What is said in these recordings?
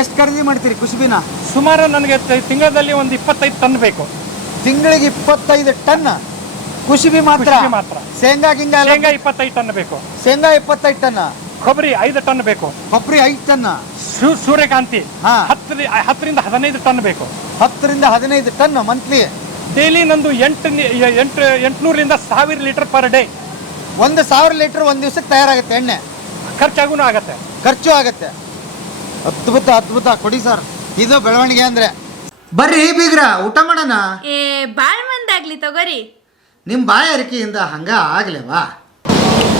ಎಷ್ಟು ಖರೀದಿ ಮಾಡ್ತೀರಿ ಕುಸುಬಿನ? ಸುಮಾರು ನನಗೆ ತಿಂಗಳಲ್ಲಿ ಒಂದು 25 ಟನ್ ಬೇಕು. ತಿಂಗಳಿಗೆ 25 ಟನ್ ಕುಸುಬಿ ಮಾತ್ರ? ಮಾತ್ರ. ಶೇಂಗಾ 25 ಟನ್ ಬೇಕು. ಶೇಂಗಾ 25 ಟನ್. ಕೊಬ್ಬರಿ 5 ಟನ್ ಬೇಕು. ಕೊಬ್ಬರಿ 5 ಟನ್. ಸೂರ್ಯಕಾಂತಿ 10ರಿಂದ 15 ಟನ್ ಬೇಕು. 10ರಿಂದ 15 ಟನ್ ಮಂತ್ಲಿ. ಡೈಲಿ ನಂದು 800ರಿಂದ 1000 ಲೀಟರ್ ಪರ್ ಡೇ. 1000 ಲೀಟರ್ ಒಂದ್ ದಿವಸಕ್ಕೆ ತಯಾರಾಗುತ್ತೆ ಎಣ್ಣೆ. ಖರ್ಚಾಗೂ ಆಗತ್ತೆ, ಖರ್ಚು ಆಗತ್ತೆ. ಅದ್ಭುತ ಅದ್ಭುತ. ಕೊಡಿ ಸರ್, ಇದು ಬೆಳವಣಿಗೆ ಅಂದ್ರೆ. ಬರ್ರಿ ಬೀಗ್ರ, ಊಟ ಮಾಡೋಣ. ಬಾಳ್ ಮಂದಾಗ್ಲಿ ತಗೋರಿ. ನಿಮ್ಮ ಬಾಯಾರಿಕೆಯಿಂದ ಹಂಗ ಆಗ್ಲೇವಾ?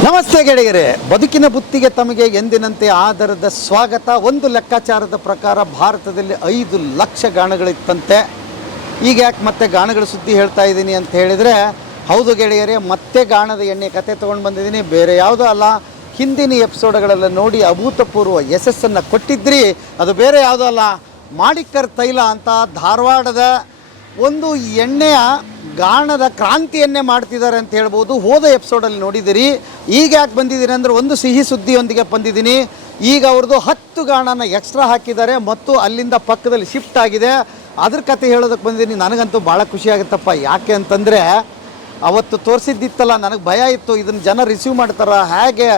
ನಮಸ್ತೆ ಗೆಳೆಯರೇ, ಬದುಕಿನ ಬುತ್ತಿಗೆ ತಮಗೆ ಎಂದಿನಂತೆ ಆಧಾರದ ಸ್ವಾಗತ. ಒಂದು ಲೆಕ್ಕಾಚಾರದ ಪ್ರಕಾರ ಭಾರತದಲ್ಲಿ 5 ಲಕ್ಷ ಗಾಣಗಳಿತ್ತಂತೆ. ಈಗ ಯಾಕೆ ಮತ್ತೆ ಗಾಣಗಳ ಸುದ್ದಿ ಹೇಳ್ತಾ ಇದ್ದೀನಿ ಅಂತ ಹೇಳಿದರೆ, ಹೌದು ಗೆಳೆಯರೇ, ಮತ್ತೆ ಗಾಣದ ಎಣ್ಣೆ ಕತೆ ತೊಗೊಂಡು ಬಂದಿದ್ದೀನಿ. ಬೇರೆ ಯಾವುದೂ ಅಲ್ಲ, ಹಿಂದಿನ ಎಪಿಸೋಡ್ಗಳೆಲ್ಲ ನೋಡಿ ಅಭೂತಪೂರ್ವ ಯಶಸ್ಸನ್ನು ಕೊಟ್ಟಿದ್ರಿ. ಅದು ಬೇರೆ ಯಾವುದೂ ಅಲ್ಲ, ಮಾಣಿಕರ್ ತೈಲ ಅಂತ ಧಾರವಾಡದ ಒಂದು ಎಣ್ಣೆಯ ಗಾಣದ ಕ್ರಾಂತಿಯನ್ನೇ ಮಾಡ್ತಿದ್ದಾರೆ ಅಂತ ಹೇಳ್ಬೋದು. ಹೋದ ಎಪಿಸೋಡಲ್ಲಿ ನೋಡಿದ್ದೀರಿ. ಈಗ ಯಾಕೆ ಬಂದಿದ್ದೀನಿ ಅಂದರೆ, ಒಂದು ಸಿಹಿ ಸುದ್ದಿಯೊಂದಿಗೆ ಬಂದಿದ್ದೀನಿ. ಈಗ ಅವ್ರದ್ದು 10 ಗಾಣನ ಎಕ್ಸ್ಟ್ರಾ ಹಾಕಿದ್ದಾರೆ ಮತ್ತು ಅಲ್ಲಿಂದ ಪಕ್ಕದಲ್ಲಿ ಶಿಫ್ಟ್ ಆಗಿದೆ. ಅದ್ರ ಕತೆ ಹೇಳೋದಕ್ಕೆ ಬಂದಿದ್ದೀನಿ. ನನಗಂತೂ ಭಾಳ ಖುಷಿಯಾಗುತ್ತಪ್ಪ. ಯಾಕೆ ಅಂತಂದರೆ, ಅವತ್ತು ತೋರಿಸಿದ್ದಿತ್ತಲ್ಲ, ನನಗೆ ಭಯ ಇತ್ತು ಇದನ್ನು ಜನ ರಿಸೀವ್ ಮಾಡ್ತಾರೆ ಹೇಗೆ.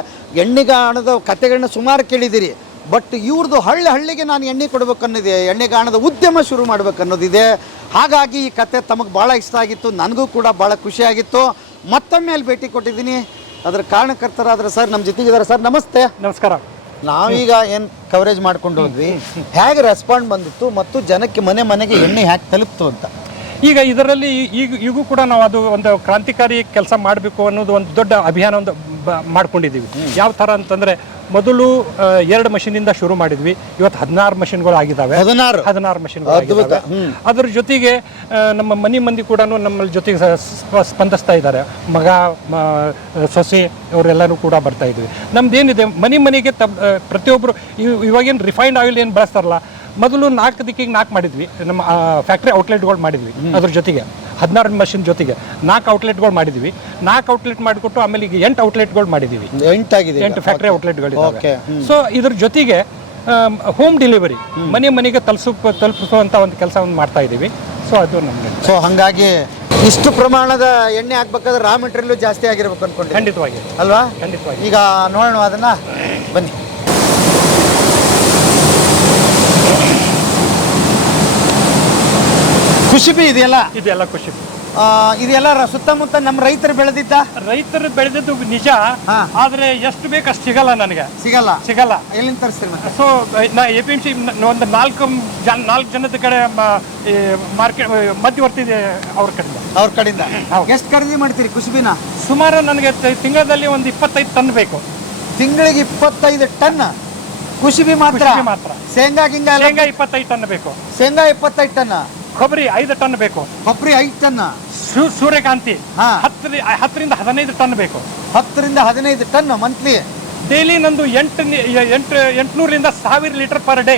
ಎಣ್ಣೆಗಾಣದ ಕತೆಗಳನ್ನ ಸುಮಾರು ಕೇಳಿದ್ದೀರಿ. ಬಟ್ ಇವ್ರದ್ದು ಹಳ್ಳಿಗೆ ನಾನು ಎಣ್ಣೆ ಕೊಡ್ಬೇಕು ಅನ್ನೋದಿದೆ, ಎಣ್ಣೆಗಾಣದ ಉದ್ಯಮ ಶುರು ಮಾಡ್ಬೇಕು ಅನ್ನೋದಿದೆ. ಹಾಗಾಗಿ ಈ ಕತೆ ತಮಗೆ ಭಾಳ ಇಷ್ಟ ಆಗಿತ್ತು, ನನಗೂ ಕೂಡ ಭಾಳ ಖುಷಿಯಾಗಿತ್ತು. ಮತ್ತೊಮ್ಮೆ ಅಲ್ಲಿ ಭೇಟಿ ಕೊಟ್ಟಿದ್ದೀನಿ. ಅದರ ಕಾರಣಕರ್ತರಾದ್ರೆ ಸರ್ ನಮ್ಮ ಜೊತೆಗಿದ್ದಾರೆ. ಸರ್ ನಮಸ್ತೆ. ನಮಸ್ಕಾರ. ನಾವೀಗ ಏನು ಕವರೇಜ್ ಮಾಡ್ಕೊಂಡು ಹೋದ್ವಿ, ಹೇಗೆ ರೆಸ್ಪಾಂಡ್ ಬಂದಿತ್ತು ಮತ್ತು ಜನಕ್ಕೆ ಮನೆಗೆ ಎಣ್ಣೆ ಹೇಗೆ ತಲುಪ್ತು ಅಂತ. ಈಗ ಇದರಲ್ಲಿ ಈಗೂ ಕೂಡ ನಾವು ಅದು ಒಂದು ಕ್ರಾಂತಿಕಾರಿ ಕೆಲಸ ಮಾಡಬೇಕು ಅನ್ನೋದು ಒಂದು ದೊಡ್ಡ ಅಭಿಯಾನ ಒಂದು ಮಾಡ್ಕೊಂಡಿದ್ದೀವಿ. ಯಾವ ಥರ ಅಂತಂದರೆ, ಮೊದಲು 2 ಮಷೀನಿಂದ ಶುರು ಮಾಡಿದ್ವಿ. ಇವತ್ತು 16 ಮಷೀನ್ಗಳು ಆಗಿದ್ದಾವೆ. 16 ಮಷೀನ್ಗಳು. ಅದ್ರ ಜೊತೆಗೆ ನಮ್ಮ ಮಂದಿ ಕೂಡ ನಮ್ಮಲ್ಲಿ ಜೊತೆಗೆ ಸ್ಪಂದಿಸ್ತಾ ಇದ್ದಾರೆ. ಮಗ, ಸೊಸೆ ಅವರೆಲ್ಲರೂ ಕೂಡ ಬರ್ತಾ ಇದ್ವಿ. ನಮ್ದೇನಿದೆ, ಮನೆಗೆ ಪ್ರತಿಯೊಬ್ಬರು ಇವಾಗೇನು ರಿಫೈನ್ಡ್ ಆಯಿಲ್ ಏನು ಬಳಸ್ತಾರಲ್ಲ, ಮೊದಲು 4 ದಿಕ್ಕಿಗೆ 4 ಮಾಡಿದ್ವಿ. ನಮ್ಮ ಫ್ಯಾಕ್ಟ್ರಿ ಔಟ್ಲೆಟ್ಗಳು ಮಾಡಿದ್ವಿ. ಅದ್ರ ಜೊತೆಗೆ 16 ಮಷಿನ್ ಜೊತೆಗೆ 4 ಔಟ್ಲೆಟ್ಗಳು ಮಾಡಿದ್ವಿ. 4 ಔಟ್ಲೆಟ್ ಮಾಡಿಕೊಟ್ಟು ಆಮೇಲೆ ಈಗ 8 ಔಟ್ಲೆಟ್ಗಳು ಮಾಡಿದ್ದೀವಿ. 8 ಫ್ಯಾಕ್ಟ್ರಿ ಔಟ್ಲೆಟ್ಗಳಿದ್ದಾವೆ. ಸೊ ಇದ್ರ ಜೊತೆಗೆ ಹೋಮ್ ಡೆಲಿವರಿ, ಮನೆಗೆ ತಲುಪಿಸುವಂಥ ಒಂದು ಕೆಲಸವನ್ನು ಮಾಡ್ತಾ ಇದ್ದೀವಿ. ಸೊ ಅದು ನಮಗೆ. ಸೊ ಹಾಗಾಗಿ ಇಷ್ಟು ಪ್ರಮಾಣದ ಎಣ್ಣೆ ಹಾಕ್ಬೇಕಾದ್ರೆ ರಾ ಮೆಟೀರಿಯಲ್ ಜಾಸ್ತಿ ಆಗಿರ್ಬೇಕು ಅನ್ಕೊಂಡು. ಖಂಡಿತವಾಗಿ ಅಲ್ವಾ? ಖಂಡಿತವಾಗಿ. ಈಗ ನೋಡೋಣ ಅದನ್ನ, ಬನ್ನಿ. ಕುಸುಬಿ ಇದೆಲ್ಲ ಕುಸುಬಿ ಇದೆಲ್ಲ ಸುತ್ತಮುತ್ತ ನಮ್ಮ ರೈತರು ಬೆಳೆದಿದ್ದು ನಿಜ. ಆದ್ರೆ ಎಷ್ಟು ಬೇಕು ಅಷ್ಟು ಸಿಗಲ್ಲ. ಎಲ್ಲಿಂದ ತರಿಸ್ತೀರಿ? ಸೊ ನಾ APMC ಒಂದು 4 ಜನದ ಕಡೆ ಮಾರ್ಕೆಟ್ ಮಧ್ಯವರ್ತಿ ಅವ್ರ ಕಡೆಯಿಂದ. ಎಷ್ಟು ಖರೀದಿ ಮಾಡ್ತೀರಿ ಕುಸುಬಿನ? ಸುಮಾರು ನನಗೆ ತಿಂಗಳಲ್ಲಿ ಒಂದು 25 ಟನ್ ಬೇಕು. ತಿಂಗಳಿಗೆ 25 ಟನ್ ಕುಸುಬಿ ಮಾತ್ರ? ಶೇಂಗಾ 25 ಟನ್ ಬೇಕು. ಶೇಂಗಾ 25 ಟನ್. ಕೊಬ್ಬರಿ 5 ಟನ್ ಬೇಕು. ಕೊಬ್ಬರಿ 5 ಟನ್. ಸೂರ್ಯಕಾಂತಿ 10ರಿಂದ 15 ಟನ್ ಬೇಕು. 10ರಿಂದ 15 ಟನ್ ಮಂತ್ಲಿ. ಡೈಲಿ ನಂದು 800ರಿಂದ 1000 ಲೀಟರ್ ಪರ್ ಡೇ.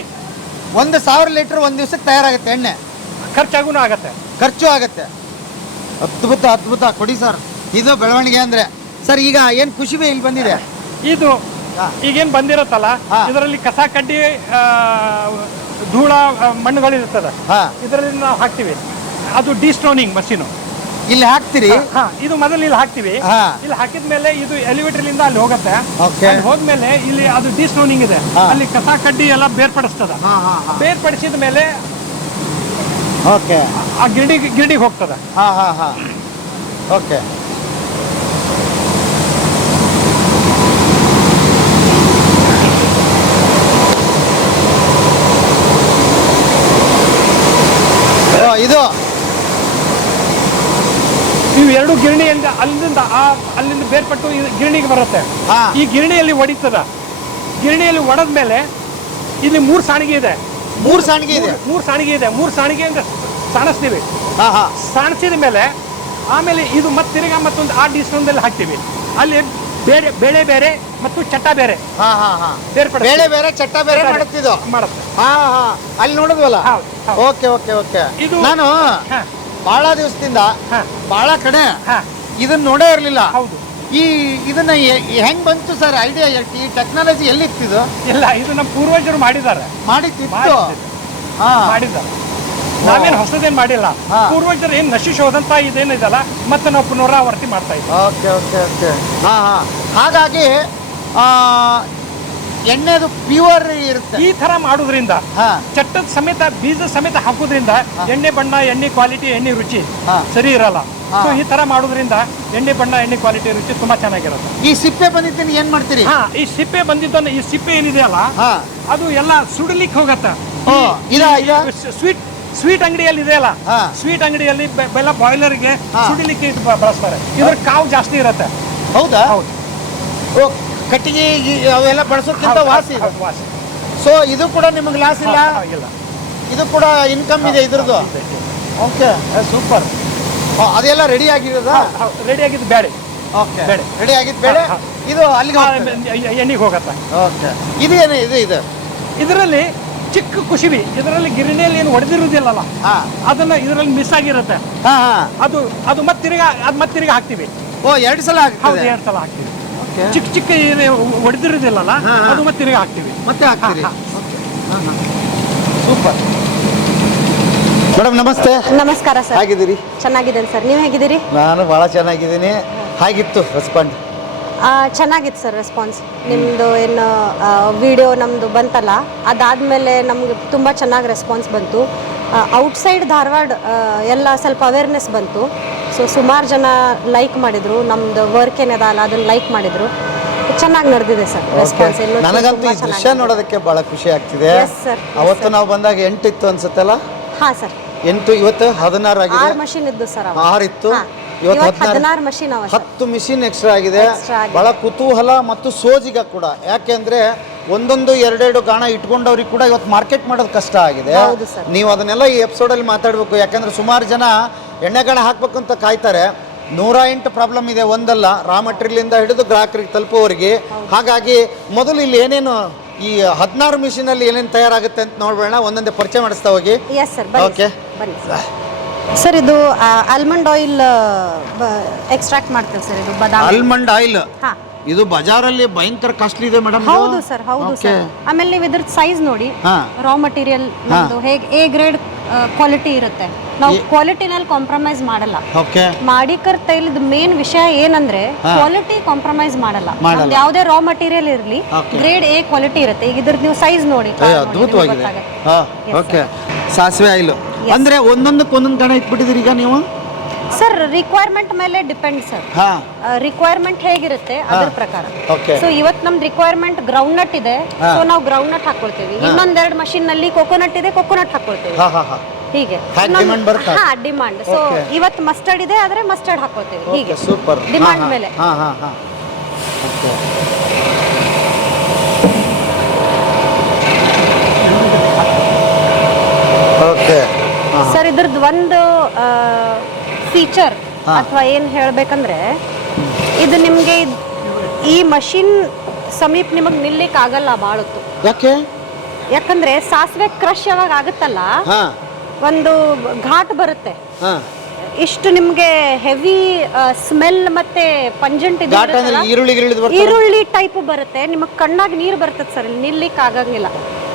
1000 ಲೀಟರ್ ಒಂದ್ ದಿವಸಕ್ಕೆ ತಯಾರಾಗುತ್ತೆ ಎಣ್ಣೆ. ಖರ್ಚಾಗೂ ಆಗತ್ತೆ, ಖರ್ಚು ಆಗತ್ತೆ. ಅದ್ಭುತ ಅದ್ಭುತ. ಕೊಡಿ ಸರ್, ಇದು ಬೆಳವಣಿಗೆ ಅಂದ್ರೆ. ಸರ್ ಈಗ ಏನ್ ಕುಸುಬಿ ಇಲ್ಲಿ ಬಂದಿದೆ, ಇದು ಈಗೇನ್ ಬಂದಿರತ್ತಲ್ಲ, ಇದರಲ್ಲಿ ಕಸ ಕಡ್ಡಿ ಧೂಳ ಮಣ್ಣುಗಳಿರ್ತದೆ. ಇದರಲ್ಲಿ ನಾವು ಹಾಕ್ತಿವಿ. ಅದು ಡಿಸ್ಟೋನಿಂಗ್ ಮಷೀನು. ಇಲ್ಲಿ ಹಾಕ್ತಿರಿ? ಇದು ಮೊದಲು ಇಲ್ಲಿ ಹಾಕ್ತಿವಿ. ಇಲ್ಲಿ ಹಾಕಿದ ಮೇಲೆ ಇದು ಎಲಿವೇಟರ್ ಇಂದ ಅಲ್ಲಿ ಹೋಗುತ್ತೆ. ಹೋದ್ಮೇಲೆ ಇಲ್ಲಿ ಅದು ಡಿಸ್ಟೋನಿಂಗ್ ಇದೆ, ಅಲ್ಲಿ ಕಸ ಕಡ್ಡಿ ಎಲ್ಲ ಬೇರ್ಪಡಿಸ್ತದ. ಬೇರ್ಪಡಿಸಿದ ಮೇಲೆ ಆ ಗಿರಡಿಗೆ ಹೋಗ್ತದೆ. ಓಕೆ. ಇದು ಇವು 2 ಗಿರಣಿಯಿಂದ ಅಲ್ಲಿಂದ ಬೇರ್ಪಟ್ಟು ಗಿರಣಿಗೆ ಬರುತ್ತೆ. ಈ ಗಿರಣಿಯಲ್ಲಿ ಒಡಿತದ. ಗಿರಣಿಯಲ್ಲಿ ಒಡೆದ್ಮೇಲೆ ಇಲ್ಲಿ 3 ಸಾಣಿಗೆ ಇದೆ. 3 ಸಾಣಿಗೆ ಇದೆ. 3 ಸಾಣಿಗೆಯಿಂದ ಸಾಣಿಸ್ತೀವಿ. ಸಾಣಿಸಿದ ಮೇಲೆ ಆಮೇಲೆ ಇದು ತಿರ್ಗಾ ಮತ್ತೊಂದು ಆ ಡಿಸ್ಟೋನ್ದಲ್ಲಿ ಹಾಕ್ತೀವಿ. ಅಲ್ಲಿ ಬೇಳೆ ಬೇರೆ ಮತ್ತು ಚಟ್ಟ ಬೇರೆ ಬೇರೆ ಚಟ್ಟ ಬೇರೆ ಮಾಡುತ್ತೆ. ಅಲ್ಲಿ ನೋಡಿದ್ವಲ್ಲ. ಓಕೆ. ಇದು ನಾನು ಬಹಳ ದಿವಸದಿಂದ ಬಹಳ ಕಡೆ ಇದನ್ನ ನೋಡೇ ಇರ್ಲಿಲ್ಲ. ಈ ಇದನ್ನ ಹೆಂಗ್ ಬಂತು ಸರ್ ಐಡಿಯಾ? ಈ ಟೆಕ್ನಾಲಜಿ ಎಲ್ಲಿತ್ತಿದು? ಇಲ್ಲ, ಇದು ನಮ್ಮ ಪೂರ್ವಜರು ಮಾಡಿದ್ದಾರೆ. ಮಾಡಿತ್ತಿತ್ತು. ಹಾ, ಮಾಡಿದ್ದಾರೆ. ನಾವೇನು ಹೊಸದೇನು ಮಾಡಿಲ್ಲ. ಹಾ. ಪೂರ್ವಜರು ಏನು ನಶಿಸಿ ಹೋದಂತ ಇದೇನಿದಲ್ಲ ಮತ್ತೆ ನಾವು ಪುನರಾವರ್ತಿ ಮಾಡ್ತಾ ಇದ್ದೀವಿ. Okay okay okay. ಹಾ ಹಾ. ಹಾಗಾಗಿ ಎಣ್ಣೆದು ಪ್ಯೂರ್ ಇರುತ್ತೆ. ಈ ತರ ಮಾಡೋದ್ರಿಂದ ಹಾ. ಚಟ್ಟದ ಸಮೇತ ಬೀಜ ಸಮೇತ ಹಾಕೋದ್ರಿಂದ ಎಣ್ಣೆ ಬಣ್ಣ, ಎಣ್ಣೆ ಕ್ವಾಲಿಟಿ, ಎಣ್ಣೆ ರುಚಿ ಹಾ. ಸರಿ ಇರಲ್ಲ. ಹಾ. ಸೊ ಈ ತರ ಮಾಡೋದ್ರಿಂದ ಎಣ್ಣೆ ಬಣ್ಣ, ಎಣ್ಣೆ ಕ್ವಾಲಿಟಿ, ರುಚಿ ತುಂಬಾ ಚೆನ್ನಾಗಿರುತ್ತೆ. ಈ ಸಿಪ್ಪೆ ಬಂದಿದ್ದೀನಿ ಏನ್ ಮಾಡ್ತೀರಿ? ಹಾ, ಈ ಸಿಪ್ಪೆ ಬಂದಿದ್ದನ್ನ, ಈ ಸಿಪ್ಪೆ ಏನಿದೆಯಲ್ಲ ಹಾ. ಅದು ಎಲ್ಲ ಸುಡಲಿಕ್ಕೆ ಹೋಗತ್ತೆ. ಓ, ಇದಾ? ಸ್ವೀಟ್ ಅಂಗಡಿಯಲ್ಲಿ ಇದೆಯಲ್ಲ, ಹಾ. ಸ್ವೀಟ್ ಅಂಗಡಿಯಲ್ಲಿ ಬೆಲ್ಲ ಬಾಯ್ಲರ್ಗೆ ಹಾ. ಸುಡಲಿಕ್ಕೆ ಇದು ಬಳಸ್ತಾರೆ. ಇದ್ರ ಕಾವು ಜಾಸ್ತಿ ಇರುತ್ತೆ. ಹೌದಾ? ಹೌದು. ಓ, ಕಟ್ಟಿಗೆ ಅವೆಲ್ಲ ಬಳಸೋಕ್ಕಿಂತ ವಾಸಿ. ಹೌದು, ವಾಸಿ. ಸೊ ಇದು ಕೂಡ ನಿಮಗೆ ಲಾಸ್ ಇಲ್ಲ? ಇಲ್ಲ. ಇದು ಕೂಡ ಇನ್ಕಮ್ ಇದೆ ಇದ್ರದ್ದು. Okay, super. ಅದೆಲ್ಲ ರೆಡಿ ಆಗಿರೋದಾ? ರೆಡಿ ಆಗಿದ್ದು ಬೇಳೆ. ಓಕೆ, ಬೇಳೆ. ರೆಡಿ ಆಗಿದ್ದು ಬೇಳೆ. ಹಾ. ಇದು ಅಲ್ಲಿಗೆ ಹೋಗ್ತದೆ. ಎಣ್ಣೆಗೆ ಹೋಗತ್ತೆ. ಓಕೆ. ಇದು ಏನು ಇದು? ಇದರಲ್ಲಿ ಚಿಕ್ಕ ಕುಸಿಬಿ, ಇದರಲ್ಲಿ ಗಿರಣಿಯಲ್ಲಿ ಏನು ಹೊಡೆದಿರುವುದಿಲ್ಲಲ್ಲ, ಹಾ. ಅದನ್ನ ಇದರಲ್ಲಿ ಮಿಸ್ ಆಗಿರುತ್ತೆ. ಹಾ ಹಾ. ಅದು ಮತ್ತೆ ತಿರ್ಗಾ ಹಾಕ್ತಿವಿ. ಓ, 2 ಸಲ ಹೌದು, ಆಗ್ತದೆ. 2 ಸಲ ಹಾಕ್ತಿವಿ. ಓಕೆ. ಚಿಕ್ಕ ಹೊಡೆದಿರುವುದಿಲ್ಲಲ್ಲ, ಹಾ, ಹಾ. ಅದು ಮತ್ತೆ ತಿರ್ಗಾ ಹಾಕ್ತಿವಿ. ಮತ್ತೆ ಹಾಕ್ತೀರಿ? ಹಾ, ಸೂಪರ್. ಮೇಡಮ್ ನಮಸ್ತೆ. ನಮಸ್ಕಾರ ಸರ್. ಹೇಗಿದ್ದೀರಿ? ಚೆನ್ನಾಗಿದ್ದೇನೆ ಸರ್, ನೀವು ಹೇಗಿದ್ದೀರಿ? ನಾನು ಭಾಳ ಚೆನ್ನಾಗಿದ್ದೀನಿ. ಹೇಗಿತ್ತು ರೆಸ್ಪಾಂಡ್? ಚೆನ್ನಾಗಿತ್ತು ಸರ್ ರೆಸ್ಪಾನ್ಸ್. ನಿಮ್ಮದು ಏನು ವಿಡಿಯೋ ನಮ್ಮದು ಬಂತಲ್ಲ, ಅದಾದಮೇಲೆ ನಮಗೆ ತುಂಬ ಚೆನ್ನಾಗಿ ರೆಸ್ಪಾನ್ಸ್ ಬಂತು. ಔಟ್ಸೈಡ್ ಧಾರವಾಡ ಎಲ್ಲ ಸ್ವಲ್ಪ ಅವೇರ್ನೆಸ್ ಬಂತು. ಸೊ ಸುಮಾರು ಜನ ಲೈಕ್ ಮಾಡಿದರು, ನಮ್ಮದು ವರ್ಕ್ ಏನದಲ್ಲ ಅದನ್ನು ಲೈಕ್ ಮಾಡಿದರು. ಚೆನ್ನಾಗಿ ನಡೆದಿದೆ ಸರ್ ರೆಸ್ಪಾನ್ಸ್. ನನಗಂತೂ ಈ ದೃಶ್ಯ ನೋಡೋದಕ್ಕೆ ಭಾಳ ಖುಷಿ ಆಗ್ತಿದೆ. Yes, sir. Yes, ಅವತ್ತು sir. ನಾವು ಬಂದಾಗ 8 ಇತ್ತು ಅನ್ಸುತ್ತಲ್ಲ? ಹಾಂ ಸರ್. 8, ಇವತ್ತು 16 ಆಗಿದೆ. 6 ಮಷಿನ್ ಇದ್ದು ಸರ್. 6 ಇತ್ತು, ಇವತ್ತು 16 ಮಷಿನ್ ಅವ ಸರ್. 10 ಮಿಷಿನ್ ಎಕ್ಸ್ಟ್ರಾ ಆಗಿದೆ. Extra ಆಗಿದೆ. ಬಹಳ ಕುತೂಹಲ ಮತ್ತು ಸೋಜಿಗ ಕೂಡ. ಯಾಕೆಂದ್ರೆ ಒಂದೊಂದು 2 ಗಾಣ ಇಟ್ಕೊಂಡವ್ರಿಗೆ ಕೂಡ ಇವತ್ತು ಮಾರ್ಕೆಟ್ ಮಾಡೋದು ಕಷ್ಟ ಆಗಿದೆ. ಹೌದು ಸರ್. ನೀವು ಅದನ್ನೆಲ್ಲ ಈ ಎಪಿಸೋಡಲ್ಲಿ ಮಾತಾಡಬೇಕು. ಯಾಕಂದ್ರೆ ಸುಮಾರು ಜನ ಎಣ್ಣೆಗಾಣ ಹಾಕ್ಬೇಕು ಅಂತ ಕಾಯ್ತಾರೆ. 108 ಪ್ರಾಬ್ಲಮ್ ಇದೆ, ಒಂದಲ್ಲ. ರಾ ಮಟೀರಿಯಲಿಂದ ಹಿಡಿದು ಗ್ರಾಹಕರಿಗೆ ತಲುಪುವವರೆಗೆ. ಹಾಗಾಗಿ ಮೊದಲು ಇಲ್ಲಿ ಏನೇನು ಈ 16 ಮಿಷಿನಲ್ಲಿ ಏನೇನು ತಯಾರಾಗುತ್ತೆ ಅಂತ ನೋಡಬೇಡ, ಒಂದೊಂದೇ ಪರಿಚಯ ಮಾಡಿಸ್ತಾ ಹೋಗಿ. ಎಸ್ ಸರ್, ಬನ್ನಿ ಓಕೆ. ಬನ್ನಿ ಸರ್. ಇದು ಆಲ್ಮಂಡ್ ಆಯಿಲ್ ಎಕ್ಸ್ಟ್ರಾಕ್ಟ್ ಮಾಡ್ತೇವೆ ಸರ್. ಇದು ಬಾದಾಮಿ ಆಲ್ಮಂಡ್ ಆಯಿಲ್. ಹಾ. ಇದು ಬಜಾರಲ್ಲಿ ಭಯಂಕರ ಕಾಸ್ಟ್ಲಿ ಇದೆ ಮೇಡಮ್. ಹೌದು ಸರ್, ಹೌದು ಸರ್. ಆಮೇಲೆ ನೀವು ಇದ್ರ ಸೈಜ್ ನೋಡಿ. ಹಾ. ರಾ ಮಟೀರಿಯಲ್ ನಮ್ದು ಹೇಗೆ ಎ ಗ್ರೇಡ್ ಕ್ವಾಲಿಟಿ ಇರುತ್ತೆ. ನಾವು ಕ್ವಾಲಿಟಿನಲ್ಲಿ ಕಾಂಪ್ರಮೈಸ್ ಮಾಡಲ್ಲ. ಓಕೆ. ಮಾಡಿಕರ್ ತೈಲದ ಮೇನ್ ವಿಷಯ ಏನಂದ್ರೆ ಕ್ವಾಲಿಟಿ ಕಾಂಪ್ರಮೈಸ್ ಮಾಡಲ್ಲ. ನಮ್ದು ಯಾವುದೇ ರಾ ಮಟೀರಿಯಲ್ ಇರಲಿ, ಗ್ರೇಡ್ ಎ ಕ್ವಾಲಿಟಿ ಇರುತ್ತೆ. ಈಗ ಇದ್ರದ್ದು ನೀವು ಸೈಜ್ ನೋಡಿ. ಅದ್ಭುತವಾಗಿದೆ. ಓಕೆ. ಸಾಸಿವೆ ಆಯಿಲ್ ಅಂದ್ರೆ ಒಂದೊಂದಕ್ಕೆ ಒಂದೊಂದು ಗಣ ಇಟ್ಬಿಟ್ಟಿದ್ದೀರಿ ಈಗ ನೀವು? ಸರ್ ರಿಕ್ವೈರ್ಮೆಂಟ್ ಮೇಲೆ ಡಿಪೆಂಡ್ ಸರ್. ಹಾ. ರಿಕ್ವೈರ್ಮೆಂಟ್ ಹೇಗಿರುತ್ತೆ ಅದ್ರ ಪ್ರಕಾರ. ಓಕೆ. ಸೊ ಇವತ್ತು ನಮ್ದು ರಿಕ್ವೈರ್ಮೆಂಟ್ ಗ್ರೌಂಡ್ ನಟ್ ಇದೆ, ಸೊ ನಾವು ಗ್ರೌಂಡ್ ನಟ್ ಹಾಕೊಳ್ತೀವಿ. ಇನ್ನೊಂದೆರಡು ಮಷಿನ್ ನಲ್ಲಿ ಕೊಕೊನಟ್ ಇದೆ, ಕೊಕೊನಟ್ ಹಾಕೊಳ್ತೀವಿ. ಹಾ ಹಾ ಹಾ. ಹೀಗೆ ಡಿಮಾಂಡ್ ಬರುತ್ತೆ. ಹಾ, ಡಿಮಾಂಡ್. ಸೊ ಇವತ್ತು ಮಸ್ಟರ್ಡ್ ಇದೆ, ಆದ್ರೆ ಮಸ್ಟರ್ಡ್ ಹಾಕೊಳ್ತೀವಿ. ಹೀಗೆ ಸೂಪರ್. ಡಿಮಾಂಡ್ ಮೇಲೆ. ಹಾ ಹಾ ಹಾ. ಓಕೆ. ಓಕೆ. ಸರ್ ಇದ್ರದ್ದು ಒಂದು ಫೀಚರ್ ಅಥವಾ ಏನ್ ಹೇಳ್ಬೇಕಂದ್ರೆ, ಇದು ನಿಮ್ಗೆ ಈ ಮಷಿನ್ ಸಮೀಪ ನಿಮಗೆ ನಿಲ್ಲಿಕ್ ಆಗಲ್ಲ ಬಾಳತ್ತು. ಯಾಕೆ? ಯಾಕಂದ್ರೆ ಸಾಸಿವೆ ಕ್ರಶ್ ಯಾವಾಗ ಆಗುತ್ತಲ್ಲ, ಹಾ. ಒಂದು ಘಾಟ್ ಬರುತ್ತೆ. ಹಾ. ಇಷ್ಟು ನಿಮ್ಗೆ ಹೆವಿ ಸ್ಮೆಲ್ ಮತ್ತೆ ಪಂಜೆಂಟ್ ಘಾಟ್ ಅಂದ್ರೆ ಈರುಳ್ಳಿ ಬರ್ತದೆ. ಈರುಳ್ಳಿ ಟೈಪ್ ಬರುತ್ತೆ. ನಿಮಗೆ ಕಣ್ಣಾಗ ನೀರು ಬರ್ತದೆ ಸರ್. ಇಲ್ಲಿ ನಿಲ್ಲಿಕ್ ಆಗಂಗಿಲ್ಲ.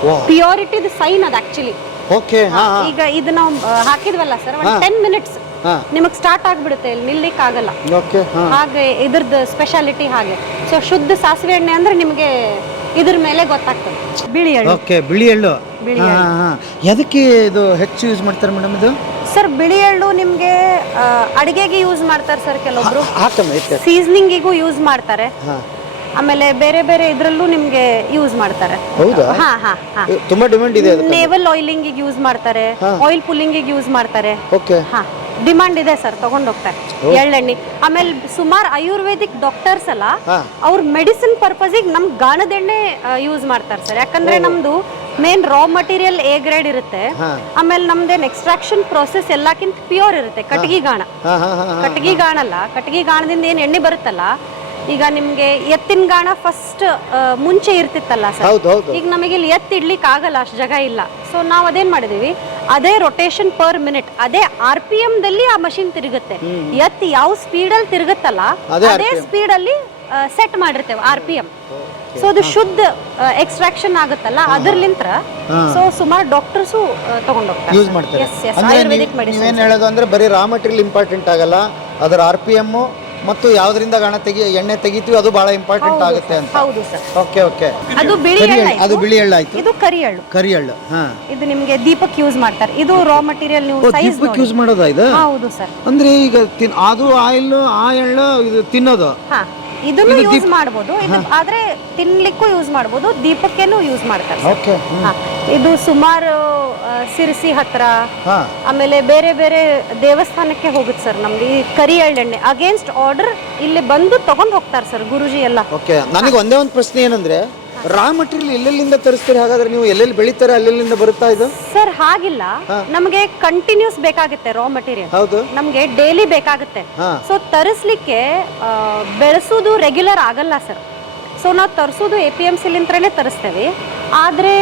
ಓ. ಪ್ಯೂರಿಟಿದು ಸೈನ್ ಅದು ಆಕ್ಚುಲಿ. ಓಕೆ. ಹಾ ಹಾ. ಈಗ ಇದು ನಾವು ಹಾಕಿದ್ವಲ್ಲ ಸರ್, ಒಂದು 10 ಮಿನಿಟ್ಸ್ ಹಾ. ನಿಮಗೆ ಸ್ಟಾರ್ಟ್ ಆಗ್ಬಿಡುತ್ತೆ, ಇಲ್ಲಿ ನಿಲ್ಲಿಕ್ ಆಗಲ್ಲ. ಓಕೆ. ಹಾ. ಹಾಗೆ ಇದ್ರದ್ದು ಸ್ಪೆಷಾಲಿಟಿ ಹಾಗೆ. ಸೊ ಶುದ್ಧ ಸಾಸಿವೆ ಎಣ್ಣೆ ಅಂದ್ರೆ ನಿಮಗೆ ಇದ್ರ ಮೇಲೆ ಗೊತ್ತಾಗ್ತದೆ. ಬಿಳಿ ಎಳ್ಳು. ಓಕೆ. ಬಿಳಿ ಎಳ್ಳು. ಬಿಳಿ ಹಾ ಎಳ್ಳು. ಹಾ. ಎದಕ್ಕೆ ಇದು ಹೆಚ್ಚು ಯೂಸ್ ಮಾಡ್ತಾರೆ ಮೇಡಮ್ ಇದು? ಸರ್ ಬಿಳಿ ಎಳ್ಳು ನಿಮ್ಗೆ ಅಡಿಗೆಗೆ ಯೂಸ್ ಮಾಡ್ತಾರೆ ಸರ್ ಕೆಲವೊಬ್ರು. ಹಾಕಮ್ಮ ಐತೆ. ಸೀಸನಿಂಗಿಗೂ ಯೂಸ್ ಮಾಡ್ತಾರೆ. ಹಾ. ಆಮೇಲೆ ಬೇರೆ ಬೇರೆ ಇದ್ರಲ್ಲೂ ನಿಮ್ಗೆ ಯೂಸ್ ಮಾಡ್ತಾರೆ. ಹೌದಾ? ಹಾ ಹಾ ಹಾ. ತುಂಬಾ ಡಿಮಾಂಡ್ ಇದೆ ಅದಕ್ಕೆ. ನೇವಲ್ ಆಯಿಲಿಂಗ್ ಯೂಸ್ ಮಾಡ್ತಾರೆ, ಆಯಿಲ್ ಪುಲ್ಲಿಂಗ್ ಯೂಸ್ ಮಾಡ್ತಾರೆ. ಓಕೆ. ಹಾ, ಡಿಮಾಂಡ್ ಇದೆ ಸರ್, ತಗೊಂಡ್ ಹೋಗ್ತಾರೆ ಎಳ್ಳೆಣ್ಣೆ. ಆಮೇಲೆ ಸುಮಾರು ಆಯುರ್ವೇದಿಕ್ ಡಾಕ್ಟರ್ಸ್ ಅಲ್ಲ, ಅವ್ರ ಮೆಡಿಸಿನ್ ಪರ್ಪಸಿಗೆ ನಮ್ ಗಾಣದ ಎಣ್ಣೆ ಯೂಸ್ ಮಾಡ್ತಾರೆ ಸರ್. ಯಾಕಂದ್ರೆ ನಮ್ದು main raw material A grade ಇರುತ್ತೆ. ಆಮೇಲೆ ನಮ್ದೇನ್ ಎಕ್ಸ್ಟ್ರಾಕ್ಷನ್ ಪ್ರೋಸೆಸ್ ಎಲ್ಲಕ್ಕಿಂತ ಪ್ಯೂರ್ ಇರುತ್ತೆ. ಕಟಗಿ ಗಾಣ, ಕಟಗಿ ಗಾಣಲ್ಲ, ಕಟಗಿ ಗಾಣದಿಂದ ಏನ್ ಎಣ್ಣೆ ಬರುತ್ತಲ್ಲ, ಈಗ ನಿಮ್ಗೆ ಎತ್ತಿನ ಗಾಣ ಫಸ್ಟ್ ಮುಂಚೆ ಇರ್ತಿತ್ತಲ್ಲ ಸರ್. ಈಗ ನಮಗೆ ಇಲ್ಲಿ ಎತ್ತಿಡ್ಲಿಕ್ಕೆ ಆಗಲ್ಲ, ಅಷ್ಟು ಜಾಗ ಇಲ್ಲ. ಸೊ ನಾವು ಅದೇನ್ ಮಾಡಿದೀವಿ, ಅದೇ ರೊಟೇಷನ್ ಪರ್ ಮಿನಿಟ್, ಅದೇ RPM ದಲ್ಲಿ ಆ ಮಷಿನ್ ತಿರುಗುತ್ತೆ. ಎತ್ತಿ ಯಾವ ಸ್ಪೀಡಲ್ಲಿ ತಿರುಗುತ್ತಲ್ಲ ಅದೇ ಸ್ಪೀಡಲ್ಲಿ ಸೆಟ್ ಮಾಡಿರ್ತೇವೆ RPM. ಸೊ ಅದು ಶುದ್ಧ ಎಕ್ಸ್ಟ್ರಾಕ್ಷನ್ ಆಗುತ್ತಲ್ಲ ಅದರ್ಲಿಂತ್ರ ಸೊ ಸುಮಾರು ಡಾಕ್ಟರ್ಸು ತಗೊಂಡೋಗ್ತಾರೆ, ಯೂಸ್ ಮಾಡ್ತಾರೆ. Yes, yes, ಅಂದ್ರೆ ಆಯುರ್ವೇದಿಕ್ ಮೆಡಿಸಿನ್. ನೀವೇನ್ ಹೇಳೋದು ಅಂದ್ರೆ ಬರೀ ರಾ ಮಟೀರಿಯಲ್ ಇಂಪಾರ್ಟೆಂಟ್ ಆಗಲ್ಲ, ಅದರ RPM ಮತ್ತು ಯಾವ್ದ್ರಿಂದ ಎಣ್ಣೆ ತೆಗಿತೀವಿ ಅದು ಬಹಳ ಇಂಪಾರ್ಟೆಂಟ್ ಆಗುತ್ತೆ ಅಂತ. ಹೌದು ಸರ್. Okay okay. ಅದು ಬಿಳಿ ಎಳ್ಳು ಆಯ್ತು. ಅದು ಬಿಳಿ ಎಳ್ಳು ಆಯ್ತು. ಇದು ಕರಿ ಎಳ್ಳು. ಕರಿ ಎಳ್ಳು. ಹಾ. ಇದು ನಿಮಗೆ ದೀಪಕ್ ಯೂಸ್ ಮಾಡ್ತಾರೆ. ಇದು ರಾ ಮಟೀರಿಯಲ್ ನೀವು ಸೈಜ್ ದೀಪಕ್ ಯೂಸ್ ಮಾಡೋದಾ ಇದು? ಹೌದು ಸರ್. ಅಂದ್ರೆ ಈಗ ಅದು ಆಯಿಲ್, ಆ ಎಳ್ಳು ಇದು ತಿನ್ನೋದು. ಹಾ, ಇದನ್ನು ಯೂಸ್ ಮಾಡಬಹುದು. ಇದು ಆದ್ರೆ ತಿನ್ಲಿಕ್ಕೂ ಯೂಸ್ ಮಾಡಬಹುದು, ದೀಪಕ್ಕೇನು ಯೂಸ್ ಮಾಡ್ತಾರೆ. ಓಕೆ. ಇದು ಸುಮಾರು ಸಿರ್ಸಿ ಹತ್ರ, ಆಮೇಲೆ ಬೇರೆ ಬೇರೆ ದೇವಸ್ಥಾನಕ್ಕೆ ಹೋಗುತ್ತೆ ಸರ್ ನಮ್ದು ಈ ಕರಿ ಎಳ್ಳೆಣ್ಣೆ. ಅಗೇನ್ಸ್ಟ್ ಆರ್ಡರ್ ಇಲ್ಲಿ ಬಂದು ತಗೊಂಡ್ ಹೋಗ್ತಾರೆ ಸರ್ ಗುರುಜಿ ಎಲ್ಲ. ಓಕೆ. ನನಗೆ ಒಂದೇ ಒಂದು ಪ್ರಶ್ನೆ ಏನಂದ್ರೆ, ರಾ ಮಟೀರಿಯಲ್ ಎಲ್ಲೆಲ್ಲಿಂದ ತರಿಸ್ತೀರಿ? ಹಾಗಾದ್ರೆ ನೀವು ಎಲ್ಲೆಲ್ಲಿ ಬೆಳಿತಾರೆ ಅಲ್ಲೆಲ್ಲಿಂದ ಬರುತ್ತಾ ಇದು? ಸರ್ ಹಾಗಿಲ್ಲ, ನಮಗೆ ಕಂಟಿನ್ಯೂಸ್ ಬೇಕಾಗುತ್ತೆ ರಾ ಮಟೀರಿಯಲ್. ಹೌದು, ನಮ್ಗೆ ಡೈಲಿ ಬೇಕಾಗುತ್ತೆ. ಸೊ ತರಿಸ್ಲಿಕ್ಕೆ ಬೆಳೆಸೋದು ರೆಗ್ಯುಲರ್ ಆಗಲ್ಲ ಸರ್. ಸೊ ನಾವು ತರಿಸೋದು APMC ಲಿಂತ್ರನೇ ತರಿಸ್ತೇವೆ. ಆದ್ರೆ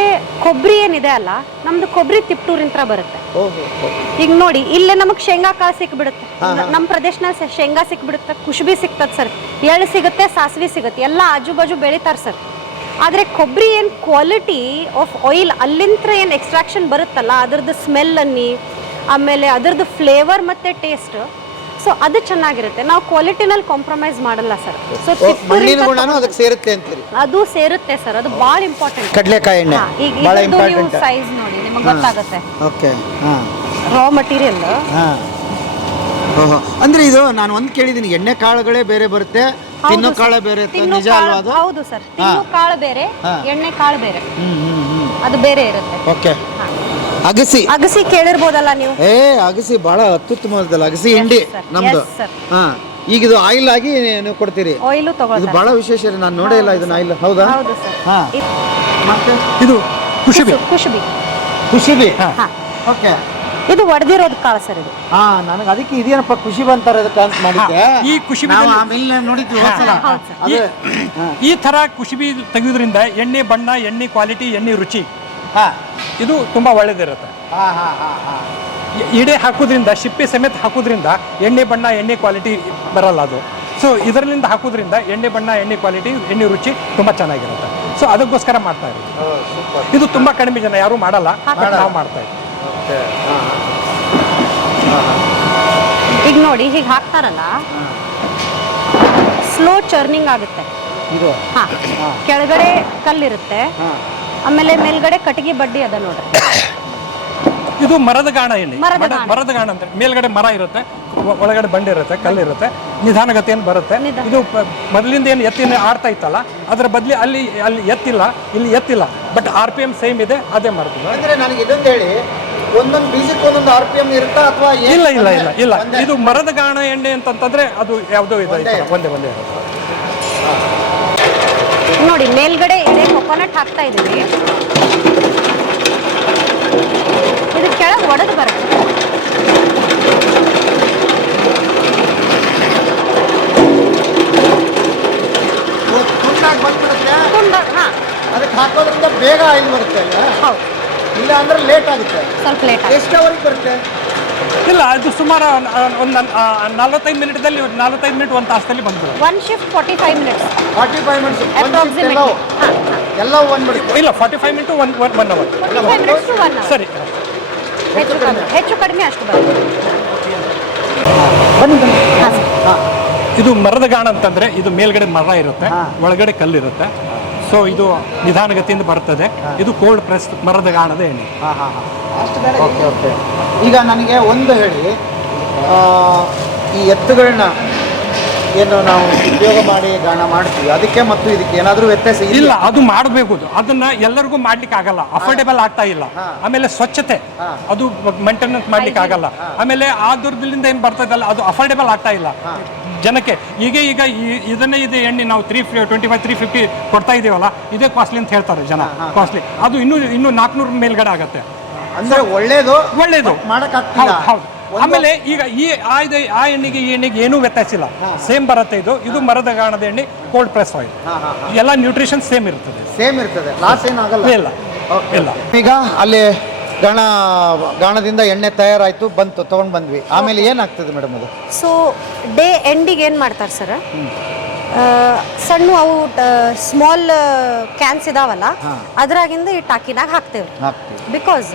ಕೊಬ್ಬರಿ ಏನಿದೆ ಅಲ್ಲ, ನಮ್ದು ಕೊಬ್ಬರಿ ತಿಪ್ಟೂರಿಂತ್ರ ಬರುತ್ತೆ. ಈಗ ನೋಡಿ, ಇಲ್ಲೇ ನಮಗ್ ಶೇಂಗಾ ಕಾಳು ಸಿಕ್ಬಿಡುತ್ತೆ, ನಮ್ಮ ಪ್ರದೇಶನಲ್ಲಿ ಶೇಂಗಾ ಸಿಕ್ಬಿಡುತ್ತೆ, ಕುಶುಬಿ ಸಿಗ್ತದೆ ಸರ್, ಎಳ್ಳು ಸಿಗುತ್ತೆ, ಸಾಸಿವೆ ಸಿಗುತ್ತೆ, ಎಲ್ಲ ಆಜು ಬಾಜು ಬೆಳಿತಾರೆ ಸರ್. ಆದರೆ ಕೊಬ್ಬರಿ ಏನು ಕ್ವಾಲಿಟಿ ಆಫ್ ಆಯಿಲ್ ಅಲ್ಲಿಂತ್ರ ಏನು ಎಕ್ಸ್ಟ್ರಾಕ್ಷನ್ ಬರುತ್ತಲ್ಲ, ಅದರದ್ದು ಸ್ಮೆಲ್ ಅನ್ನಿ, ಆಮೇಲೆ ಅದರದ್ದು ಫ್ಲೇವರ್ ಮತ್ತು ಟೇಸ್ಟ್, ಸೊ ಅದು ಚೆನ್ನಾಗಿರುತ್ತೆ. ನಾವು ಕ್ವಾಲಿಟಿನಲ್ಲಿ ಕಾಂಪ್ರಮೈಸ್ ಮಾಡಲ್ಲ ಸರ್. ಸೊ ಮಣ್ಣಿನ ಗುಣನೂ ಅದಕ್ಕೆ ಸೇರುತ್ತೆ ಅಂತೀರಿ? ಅದು ಸೇರುತ್ತೆ ಸರ್, ಅದು ಭಾಳ ಇಂಪಾರ್ಟೆಂಟ್. ಕಡಲೆಕಾಯಿ ಎಣ್ಣೆ ಭಾಳ ಇಂಪಾರ್ಟೆಂಟ್. ಸೈಜ್ ನೋಡಿ ನಿಮಗೆ ಗೊತ್ತಾಗುತ್ತೆ. ಓಕೆ. Raw material. ಓಹೋ. ಅಂದ್ರೆ ಇದು ನಾನು ಒಂದು ಕೇಳಿದ್ದೀನಿ, ಎಣ್ಣೆ ಕಾಳುಗಳೇ ಬೇರೆ ಬರುತ್ತೆ, ತಿನ್ನೋ ಕಾಳು ಬೇರೆ, ನಿಜ ಅಲ್ವಾ ಅದು? ಹೌದು ಸರ್, ತಿನ್ನೋ ಕಾಳು ಬೇರೆ, ಎಣ್ಣೆ ಕಾಳು ಬೇರೆ, ಅದು ಬೇರೆ ಇರುತ್ತೆ. ಓಕೆ. ಅಗಸಿ. ಅಗಸಿ ಕೇಳಿರ್ಬೋದಲ್ಲ ನೀವು? ಅಗಸಿ ಬಹಳ ಅತ್ಯುತ್ತಮವಾದಲ್ಲ, ಅಗಸಿ ಹಿಂಡಿ ನಮ್ದು. ಹಾ. ಈಗ ಇದು ಆಯಿಲ್ ಆಗಿ ನೀವು ಕೊಡ್ತೀರಿ? ಆಯಿಲ್ ತಗೊಳ್ಳಿ. ಇದು ಬಹಳ ವಿಶೇಷ, ನಾನು ನೋಡೇ ಇಲ್ಲ ಇದನ್ನ ಆಯಿಲ್. ಹೌದಾ? ಹೌದು ಸರ್. ಹಾ. ಮತ್ತೆ ಇದು ಕುಶುಬಿ. ಕುಶುಬಿ. ಕುಶುಬಿ. ಓಕೆ. ಇದು ಒಡೆದಿರೋದು ಕಾಳು ಸರ್ ಇದು. ನನಗೆ ಅದಕ್ಕೆ ಇದೇನಪ್ಪ ಖುಷಿ ಬಂತಾರೆ ಅದಕ್ಕೆ ಅಂತ ಮಾಡಿದ್ದೆ. ಈ ಕುಶುಬಿ ಆಮೇಲೆ ನೋಡಿದ್ವಿ ಹೋದ್ಸಲ. ಈ ತರ ಕುಶುಬಿ ತೆಗೆಯೋದ್ರಿಂದ ಎಣ್ಣೆ ಬಣ್ಣ, ಎಣ್ಣೆ ಕ್ವಾಲಿಟಿ, ಎಣ್ಣೆ ರುಚಿ ಇದು ತುಂಬಾ ಒಳ್ಳೇದಿರುತ್ತೆ. ಇಡೆ ಹಾಕೋದ್ರಿಂದ, ಶಿಪ್ಪೆ ಸಮೇತ ಹಾಕೋದ್ರಿಂದ ಎಣ್ಣೆ ಬಣ್ಣ, ಎಣ್ಣೆ ಕ್ವಾಲಿಟಿ ಬರಲ್ಲ ಅದು. ಸೊ ಇದರಿಂದ ಹಾಕೋದ್ರಿಂದ ಎಣ್ಣೆ ಬಣ್ಣ, ಎಣ್ಣೆ ಕ್ವಾಲಿಟಿ, ಎಣ್ಣೆ ರುಚಿ ತುಂಬಾ ಚೆನ್ನಾಗಿರುತ್ತೆ. ಸೊ ಅದಕ್ಕೋಸ್ಕರ ಮಾಡ್ತಾ ಇದ್ದೀವಿ. ಇದು ತುಂಬಾ ಕಡಿಮೆ ಜನ ಯಾರು ಮಾಡಲ್ಲ, ನಾವು ಮಾಡ್ತಾ ಇದ್ದೀವಿ. ಈಗ ನೋಡಿ, ಹೀಗೆ ಹಾಕ್ತಾರಲ್ಲ, ಸ್ಲೋ ಚರ್ನಿಂಗ್ ಆಗುತ್ತೆ. ಕೆಳಗಡೆ ಕಲ್ಲಿರುತ್ತೆ, ಆಮೇಲೆ ಮೇಲ್ಗಡೆ ಕಟ್ಟಿಗೆ ಬಡ್ಡಿ ಅದ ನೋಡ್ರಿ. ಇದು ಮರದ ಗಾಣ ಎಣ್ಣೆ. ಮರದ ಗಾಣ ಅಂದ್ರೆ ಮೇಲ್ಗಡೆ ಮರ ಇರುತ್ತೆ, ಒಳಗಡೆ ಬಂಡೆ ಇರುತ್ತೆ, ಕಲ್ಲಿರುತ್ತೆ, ನಿಧಾನಗತಿಯನ್ನು ಬರುತ್ತೆ. ಇದು ಮೊದಲಿಂದ ಏನು ಎತ್ತಿನ ಆಡ್ತಾ ಇತ್ತಲ್ಲ, ಅದರ ಬದಲಿ ಅಲ್ಲಿ ಎತ್ತಿಲ್ಲ, ಇಲ್ಲಿ ಎತ್ತಿಲ್ಲ, ಬಟ್ RPM ಸೇಮ್ ಇದೆ, ಅದೇ ಮಾಡ್ತೀವಿ. ಅಂದ್ರೆ ನನಗೆ ಇದೊಂದು ಹೇಳಿ, ಒಂದೊಂದು ಬೀಜಕ್ಕೆ ಒಂದೊಂದು RPM ಇರುತ್ತಾ ಅಥವಾ? ಇಲ್ಲ ಇಲ್ಲ ಇಲ್ಲ ಇಲ್ಲ, ಇದು ಮರದ ಗಾಣ ಎಣ್ಣೆ ಅಂತಂತಂದ್ರೆ ಅದು ಯಾವುದೋ ಇದೆ, ಒಂದೇ ಇರುತ್ತೆ. ನೋಡಿ, ಮೇಲ್ಗಡೆ ಇದೆ ಕೊಕೊನಟ್ ಹಾಕ್ತಾ ಇದೀವಿ, ಇದು ಕೆಳಗೆ ಒಡೆದು ಬರುತ್ತೆ. ಅದಕ್ಕೆ ಹಾಕೋದ್ರಿಂದ ಬೇಗ ಆಯಿಲ್ ಬರುತ್ತೆ. ಹೌದು. ಇಲ್ಲ ಅಂದ್ರೆ ಲೇಟ್ ಆಗುತ್ತೆ, ಸ್ವಲ್ಪ ಲೇಟ್. ಎಷ್ಟು ಅವರಿಗೆ ಬರುತ್ತೆ? ಇಲ್ಲ, ಅದು ಸುಮಾರು ಒಂದು 45 ಮಿನಿಟ್ದಲ್ಲಿ, 45 ಮಿನಿಟ್, ಒಂದು ತಾಸದಲ್ಲಿ ಬಂದ್ಬಿಡುತ್ತೆ. One shift 45 minutes. 45 ಮಿನಿಟ್ಸ್ ಎಲ್ಲ ಬಂದ್ಬಿಡುತ್ತೆ. ಇಲ್ಲ, 45 minute 1 hour. 45 minutes to 1 hour. ಸರಿ, ಹೆಚ್ಚು ಕಡಿಮೆ ಅಷ್ಟು ಬರುತ್ತೆ. ಇದು ಮರದ ಗಾಣ ಅಂತಂದ್ರೆ ಇದು ಮೇಲ್ಗಡೆ ಮರ ಇರುತ್ತೆ, ಒಳಗಡೆ ಕಲ್ಲಿರುತ್ತೆ. ಸೊ ಇದು ನಿಧಾನಗತಿಯಿಂದ ಬರ್ತದೆ. ಇದು ಕೋಲ್ಡ್ ಪ್ರೆಸ್ ಮರದ ಗಾಣದ ಎಣ್ಣೆ. Okay okay. ಈಗ ನನಗೆ ಒಂದು ಹೇಳಿ, ಈ ಎತ್ತುಗಳನ್ನ ಏನು ನಾವು ಉಪಯೋಗ ಮಾಡಿ ಗಾಣ ಮಾಡ್ತೀವಿ, ಅದಕ್ಕೆ ಮತ್ತು ಇದಕ್ಕೆ ಏನಾದರೂ ವ್ಯತ್ಯಾಸ ಇಲ್ಲ? ಅದು ಮಾಡಬೇಕು, ಅದನ್ನ ಎಲ್ಲರಿಗೂ ಮಾಡ್ಲಿಕ್ಕೆ ಆಗಲ್ಲ, ಅಫೋರ್ಡೆಬಲ್ ಆಗ್ತಾ ಇಲ್ಲ. ಆಮೇಲೆ ಸ್ವಚ್ಛತೆ ಅದು ಮೇಂಟೆನೆನ್ಸ್ ಮಾಡ್ಲಿಕ್ಕೆ ಆಗಲ್ಲ. ಆಮೇಲೆ ಆ ದುರ್ಗದಿಂದ ಏನು ಬರ್ತದಲ್ಲ, ಅದು ಅಫೋರ್ಡೆಬಲ್ ಆಗ್ತಾ ಇಲ್ಲ ಜನಕ್ಕೆ. ಈಗ ಇದನ್ನೇ ಇದೆ ಎಣ್ಣೆ ನಾವು 325 350 ಕೊಡ್ತಾ ಇದೀವಲ್ಲ, ಇದೇ ಕಾಸ್ಟ್ಲಿ ಅಂತ ಹೇಳ್ತಾರೆ ಜನ. ಕಾಸ್ಟ್ಲಿ ಅದು ಇನ್ನೂ 400 ಮೇಲ್ಗಡೆ ಆಗುತ್ತೆ. ಅಂದ್ರೆ ಒಳ್ಳೇದು ಮಾಡಕ್ಕಾಗ್ತಿಲ್ಲ. ಹೌದು. ಆಮೇಲೆ ಈಗ ಆ ಎಣ್ಣೆಗೆ ಈ ಎಣ್ಣೆಗೆ ಏನೂ ವ್ಯತ್ಯಾಸ ಇಲ್ಲ, ಸೇಮ್ ಬರುತ್ತೆ. ಇದು ಮರದ ಗಾಣದ ಎಣ್ಣೆ, ಕೋಲ್ಡ್ ಪ್ರೆಸ್ ಆಯಿಲ್, ಎಲ್ಲ ನ್ಯೂಟ್ರಿಷನ್ ಸೇಮ್ ಇರ್ತದೆ. ಲಾಸ್ ಏನಾಗಲ್ಲ. ಇಲ್ಲ ಇಲ್ಲ. ಈಗ ಅಲ್ಲಿ ಗಾಣದಿಂದ ಎಣ್ಣೆ ತಯಾರಾಯ್ತು, ಬಂತು, ತಗೊಂಡ್ ಬಂದ್ವಿ. ಆಮೇಲೆ ಏನಾಗ್ತದೆ ಮೇಡಮ್ ಅದು? ಸೊ ಡೇ ಎಂಡಿಗೆ ಏನು ಮಾಡ್ತಾರೆ ಸರ್, ಸಣ್ಣ ಅವು ಸ್ಮಾಲ್ ಕ್ಯಾನ್ಸ್ ಇದಾವಲ್ಲ, ಅದ್ರಾಗಿಂದ ಈ ಟಾಕಿನಾಗ ಹಾಕ್ತೇವೆ. ಬಿಕಾಸ್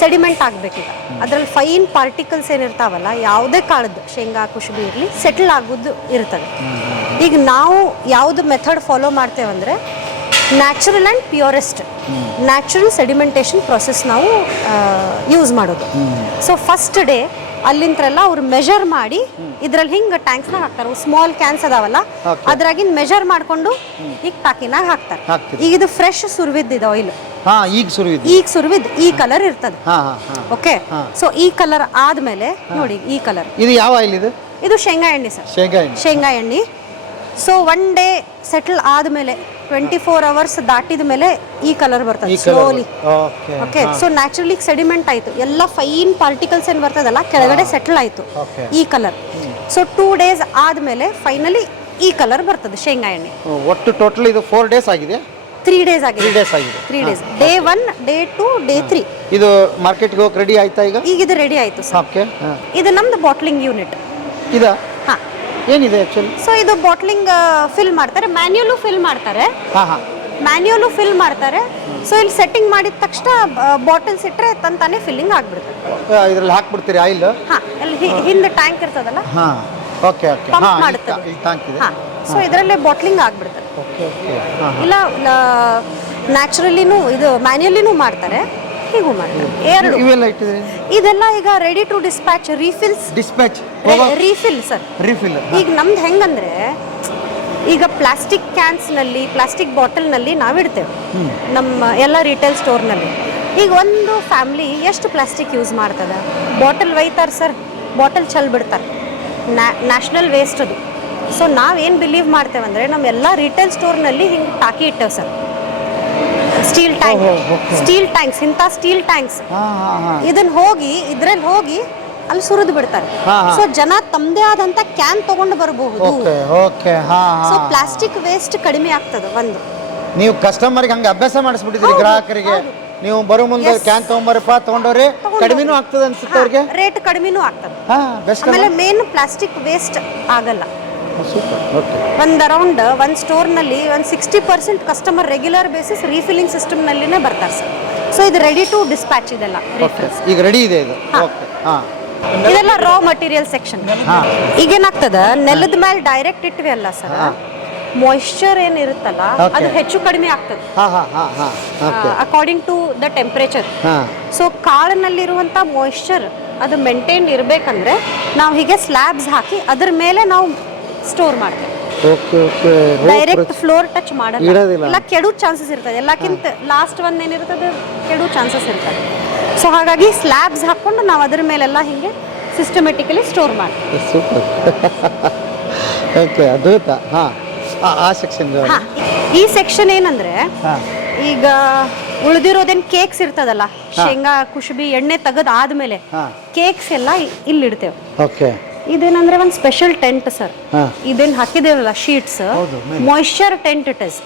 ಸೆಡಿಮೆಂಟ್ ಆಗ್ಬೇಕೀಗ ಅದ್ರಲ್ಲಿ ಫೈನ್ ಪಾರ್ಟಿಕಲ್ಸ್ ಏನಿರ್ತಾವಲ್ಲ, ಯಾವುದೇ ಕಾಳದ್ದು ಶೇಂಗಾ ಕುಶುಬಿ ಇರಲಿ ಸೆಟಲ್ ಆಗೋದು ಇರ್ತದೆ. ಈಗ ನಾವು ಯಾವುದು ಮೆಥಡ್ ಫಾಲೋ ಮಾಡ್ತೇವಂದ್ರೆ natural and purest natural sedimentation process ನಾವು ಯೂಸ್ ಮಾಡೋದು. ಸೊ ಫಸ್ಟ್ ಡೇ ಅಲ್ಲಿಂತ್ರೆಲ್ಲ ಅವ್ರು ಮೆಜರ್ ಮಾಡಿ ಇದ್ರಲ್ಲಿ ಹಿಂಗೆ ಟ್ಯಾಂಕ್ಸ್ನಾಗ ಹಾಕ್ತಾರೆ. ಸ್ಮಾಲ್ ಕ್ಯಾನ್ಸ್ ಅದಾವಲ್ಲ, ಅದ್ರಾಗಿಂದ ಮೆಜರ್ ಮಾಡ್ಕೊಂಡು ಈಗ ಟಾಕಿನಾಗ ಹಾಕ್ತಾರೆ. ಈಗ ಇದು ಫ್ರೆಶ್ ಸುರ್ವಿದ್ದು ಆಯಿಲ್, ಈಗ ಸುರ್ವಿದ್ ಈ ಕಲರ್ ಇರ್ತದೆ. ಓಕೆ, ಸೊ ಈ ಕಲರ್ ಆದ್ಮೇಲೆ ನೋಡಿ, ಈ ಕಲರ್ ಇದು ಯಾವ ಆಯಿಲ್? ಇದು ಶೇಂಗಾ ಎಣ್ಣೆ ಸರ್, ಶೇಂಗಾ ಎಣ್ಣೆ. ಸೊ ಒನ್ ಡೇ ಸೆಟಲ್ ಆದ್ಮೇಲೆ 24 hours ದಾಟಿದ ಮೇಲೆ ಈ ಕಲರ್ ಬರ್ತದೆ slowly. Okay, so naturally sediment ಆಯ್ತು, ಎಲ್ಲ ಫೈನ್ ಪಾರ್ಟಿಕಲ್ಸ್ ಏನು ಬರ್ತದಲ್ಲ ಕೆಳಗಡೆ ಸೆಟಲ್ ಆಯ್ತು ಈ ಕಲರ್. ಸೊ 2 days ಆದ್ಮೇಲೆ ಫೈನಲಿ ಈ ಕಲರ್ ಬರ್ತದೆ ಶೇಂಗಾ ಎಣ್ಣೆ. ಒಟ್ಟು ಟೋಟಲ್ ಇದು 4 days ಆಗಿದೆ? 3 days ಆಗಿದೆ. 3 days, ಡೇ 1, ಡೇ 2, ಡೇ 3. ಇದು ಮಾರ್ಕೆಟ್ಗೆ ಹೋಗಿ ರೆಡಿ ಆಯ್ತಾ ಈಗ? ಈಗ ಇದು ರೆಡಿ ಆಯ್ತು ಸರ್. ಓಕೆ, ಇದು ನಮ್ದು ಬಾಟ್ಲಿಂಗ್ ಯೂನಿಟ್. ಇದಾ? ಹಾ, ಏನಿದೆ ಆಕ್ಚುಲಿ? ಸೊ ಇದು ಬಾಟ್ಲಿಂಗ್ ಫಿಲ್ ಮಾಡ್ತಾರೆ, ಮ್ಯಾನ್ಯುಯಲು ಫಿಲ್ ಮಾಡ್ತಾರೆ. ಮ್ಯಾನ್ಯುಯಲು ಫಿಲ್ ಮಾಡ್ತಾರೆ. ಸೊ ಇಲ್ಲಿ ಸೆಟ್ಟಿಂಗ್ ಮಾಡಿದ ತಕ್ಷಣ ಬಾಟಲ್ಸ್ ಇಟ್ಟರೆ ತಾನೇ ಫಿಲ್ಲಿಂಗ್ ಆಗ್ಬಿಡ್ತದೆ. ಇದ್ರಲ್ಲಿ ಹಾಕ್ಬಿಡ್ತೀರಿ ಆಯಿಲ್? ಹಾ, ಅಲ್ಲಿ ಹಿಂದೆ ಟ್ಯಾಂಕ್ ಇರ್ತದಲ್ಲ, ಓಕೆ ಓಕೆ, ಪಂಪ್ ಮಾಡುತ್ತೆ. ಸೊ ಇದರಲ್ಲೇ ಬಾಟ್ಲಿಂಗ್ ಆಗ್ಬಿಡ್ತದೆ. ಇಲ್ಲ ನ್ಯಾಚುರಲಿನೂ ಇದು ಮ್ಯಾನ್ಯುಯಲಿನೂ ಮಾಡ್ತಾರೆ, ಹೀಗೂ ಮಾಡ್ತಾರೆ. ಎರಡು ಇದೆಲ್ಲ ಈಗ ready to dispatch, refill sir. ಈಗ ನಮ್ದು ಹೆಂಗಂದ್ರೆ, ಈಗ ಪ್ಲಾಸ್ಟಿಕ್ ಕ್ಯಾನ್ಸ್ನಲ್ಲಿ, ಪ್ಲಾಸ್ಟಿಕ್ ಬಾಟಲ್ನಲ್ಲಿ ನಾವಿಡ್ತೇವೆ ನಮ್ಮ ಎಲ್ಲ ರಿಟೇಲ್ ಸ್ಟೋರ್ನಲ್ಲಿ. ಈಗ ಒಂದು ಫ್ಯಾಮ್ಲಿ ಎಷ್ಟು ಪ್ಲಾಸ್ಟಿಕ್ ಯೂಸ್ ಮಾಡ್ತದೆ? ಬಾಟಲ್ ಒಯ್ತಾರೆ ಸರ್, ಬಾಟಲ್ ಚೆಲ್ ಬಿಡ್ತಾರೆ, ನ್ಯಾಷನಲ್ ವೇಸ್ಟ್ ಅದು. ಸೊ ನಾವೇನು ಬಿಲೀವ್ ಮಾಡ್ತೇವೆ ಅಂದರೆ, ನಮ್ಮ ಎಲ್ಲ ರಿಟೇಲ್ ಸ್ಟೋರ್ನಲ್ಲಿ ಹಿಂಗೆ ಟಾಕಿ ಇಟ್ಟೇವೆ ಸರ್, ಸ್ಟೀಲ್ ಟ್ಯಾಂಕ್ಸ್, ಇಂಥ ಸ್ಟೀಲ್ ಟ್ಯಾಂಕ್ಸ್. ಇದನ್ನ ಹೋಗಿ ಇದ್ರಲ್ಲಿ ಹೋಗಿ ಅಲ್ಲಿ ಸುರಿದು ಬಿಡ್ತಾರೆ. ಸೊ ಜನ ತಮ್ಮದೇ ಆದಂತ ಕ್ಯಾನ್ ತಗೊಂಡು ಬರಬಹುದು. ಸೊ ಪ್ಲಾಸ್ಟಿಕ್ ವೇಸ್ಟ್ ಕಡಿಮೆ ಆಗ್ತದೆ. ಒಂದು ನೀವು ಕಸ್ಟಮರ್ಗೆ ಹಂಗೆ ಅಭ್ಯಾಸ ಮಾಡಿಸ್ಬಿಟ್ಟಿದ್ರಿ, ಗ್ರಾಹಕರಿಗೆ ನೀವು ಬರೋ ಮುಂದೆ ಕ್ಯಾನ್ ತಗೊಂಬರಪ್ಪ, ತಗೊಂಡವ್ರೆ ಕಡಿಮೆನೂ ಆಗ್ತದೆ ಅನ್ಸುತ್ತೆ ಅವ್ರಿಗೆ, ರೇಟ್ ಕಡಿಮೆನೂ ಆಗ್ತದೆ. ಆಮೇಲೆ ಮೇನ್ ಪ್ಲಾಸ್ಟಿಕ್ ವೇಸ್ಟ್ ಆಗಲ್ಲ. ಒಂದು ಅರೌಂಡ್ ಒಂದು ಸ್ಟೋರ್ನಲ್ಲಿ ಒಂದು 60% ಕಸ್ಟಮರ್ ರೆಗ್ಯುಲರ್ ಬೇಸಿಸ್ ರೀಫಿಲ್ಲಿಂಗ್ ಸಿಸ್ಟಮ್ನಲ್ಲಿನೇ ಬರ್ತಾರೆ ಸರ್. ಸೊ ಇದು ರೆಡಿ ಟು ಡಿಸ್ಪ್ಯಾಚ್, ಇದೆಲ್ಲ ಈಗ ರೆಡಿ ಇದೆ ಇದು. ಇದೆಲ್ಲ ರಾ ಮಟೀರಿಯಲ್ ಸೆಕ್ಷನ್. ಈಗೇನಾಗ್ತದ, ನೆಲದ ಮೇಲೆ ಡೈರೆಕ್ಟ್ ಇಟ್ವಿ ಅಲ್ಲ ಸರ್, ಮಾಯಿಶ್ಚರ್ ಏನಿರುತ್ತಲ್ಲ ಅದು ಹೆಚ್ಚು ಕಡಿಮೆ ಆಗ್ತದೆ according to the temperature. So ಕಾಳಿನಲ್ಲಿರುವಂಥ ಮಾಯಿಶ್ಚರ್ ಅದು ಮೇಂಟೈನ್ ಇರಬೇಕಂದ್ರೆ ನಾವು ಹೀಗೆ ಸ್ಲ್ಯಾಬ್ಸ್ ಹಾಕಿ ಅದ್ರ ಮೇಲೆ ನಾವು ಸ್ಟೋರ್ ಮಾಡ್ತೇವೆ. ಡೈರೆಕ್ಟ್ ಫ್ಲೋರ್ ಟಚ್ ಮಾಡಲ್ಲ, ಇಲ್ಲ ಕೆಡೋ ಚಾನ್ಸಸ್ ಇರ್ತದೆ. ಎಲ್ಲಕ್ಕಿಂತ ಲಾಸ್ಟ್ ಒಂದ್ ಏನಿರ್ತದೆ ಕೆಡೋ ಚಾನ್ಸಸ್ ಇರ್ತದೆ. ಸೊ ಹಾಗಾಗಿ ಸ್ಲ್ಯಾಬ್ಸ್ ಹಾಕೊಂಡು ನಾವು ಅದ್ರ ಮೇಲೆಲ್ಲ ಹಿಂಗೆ ಸಿಸ್ಟಮೆಟಿಕಲಿ ಸ್ಟೋರ್ ಮಾಡ್ತೀವಿ. ಈ ಸೆಕ್ಷನ್ ಏನಂದ್ರೆ, ಈಗ ಉಳಿದಿರೋದೇನ್ ಕೇಕ್ಸ್ ಇರ್ತದಲ್ಲ, ಶೇಂಗಾ ಕುಶುಬಿ ಎಣ್ಣೆ ತೆಗೆದು ಆದ್ಮೇಲೆ ಕೇಕ್ಸ್ ಎಲ್ಲ ಇಲ್ಲಿ ಇಡ್ತೇವೆ. ಇದೇನಂದ್ರೆ ಒಂದು ಸ್ಪೆಷಲ್ ಟೆಂಟ್ ಸರ್. ಇದೇನು ಹಾಕಿದೇವಲ್ಲ sheets, moisture tent it is.